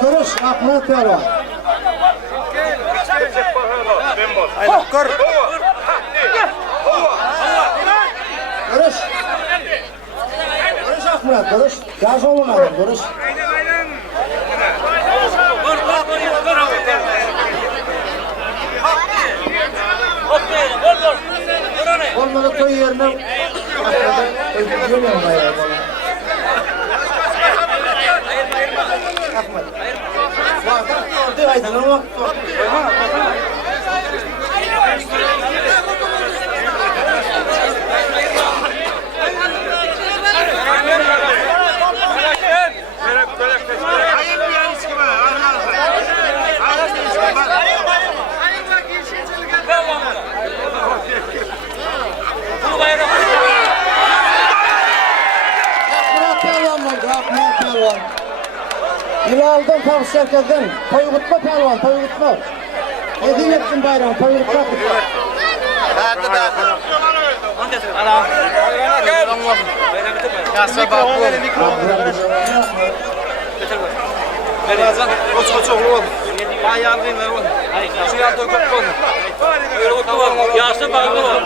Konuş, Akmurat pelvan. Konuş Akmurat, konuş. Yaz olun adam, konuş. Olmadı toy yerine. Ödeyemiyorum bayağı bana. Akmurat. Bak, orada aydın ama. Akmurat pelvan. Yılaldan tavsiye ederim. Toy kutma pelvan, toy kutma. Hediye ettim bayram, toy kutma. Ya sabah bu. Birazdan koç oğlum. Ayağını ver oğlum. Şu yan toy kutma. Yaşlı bağlı.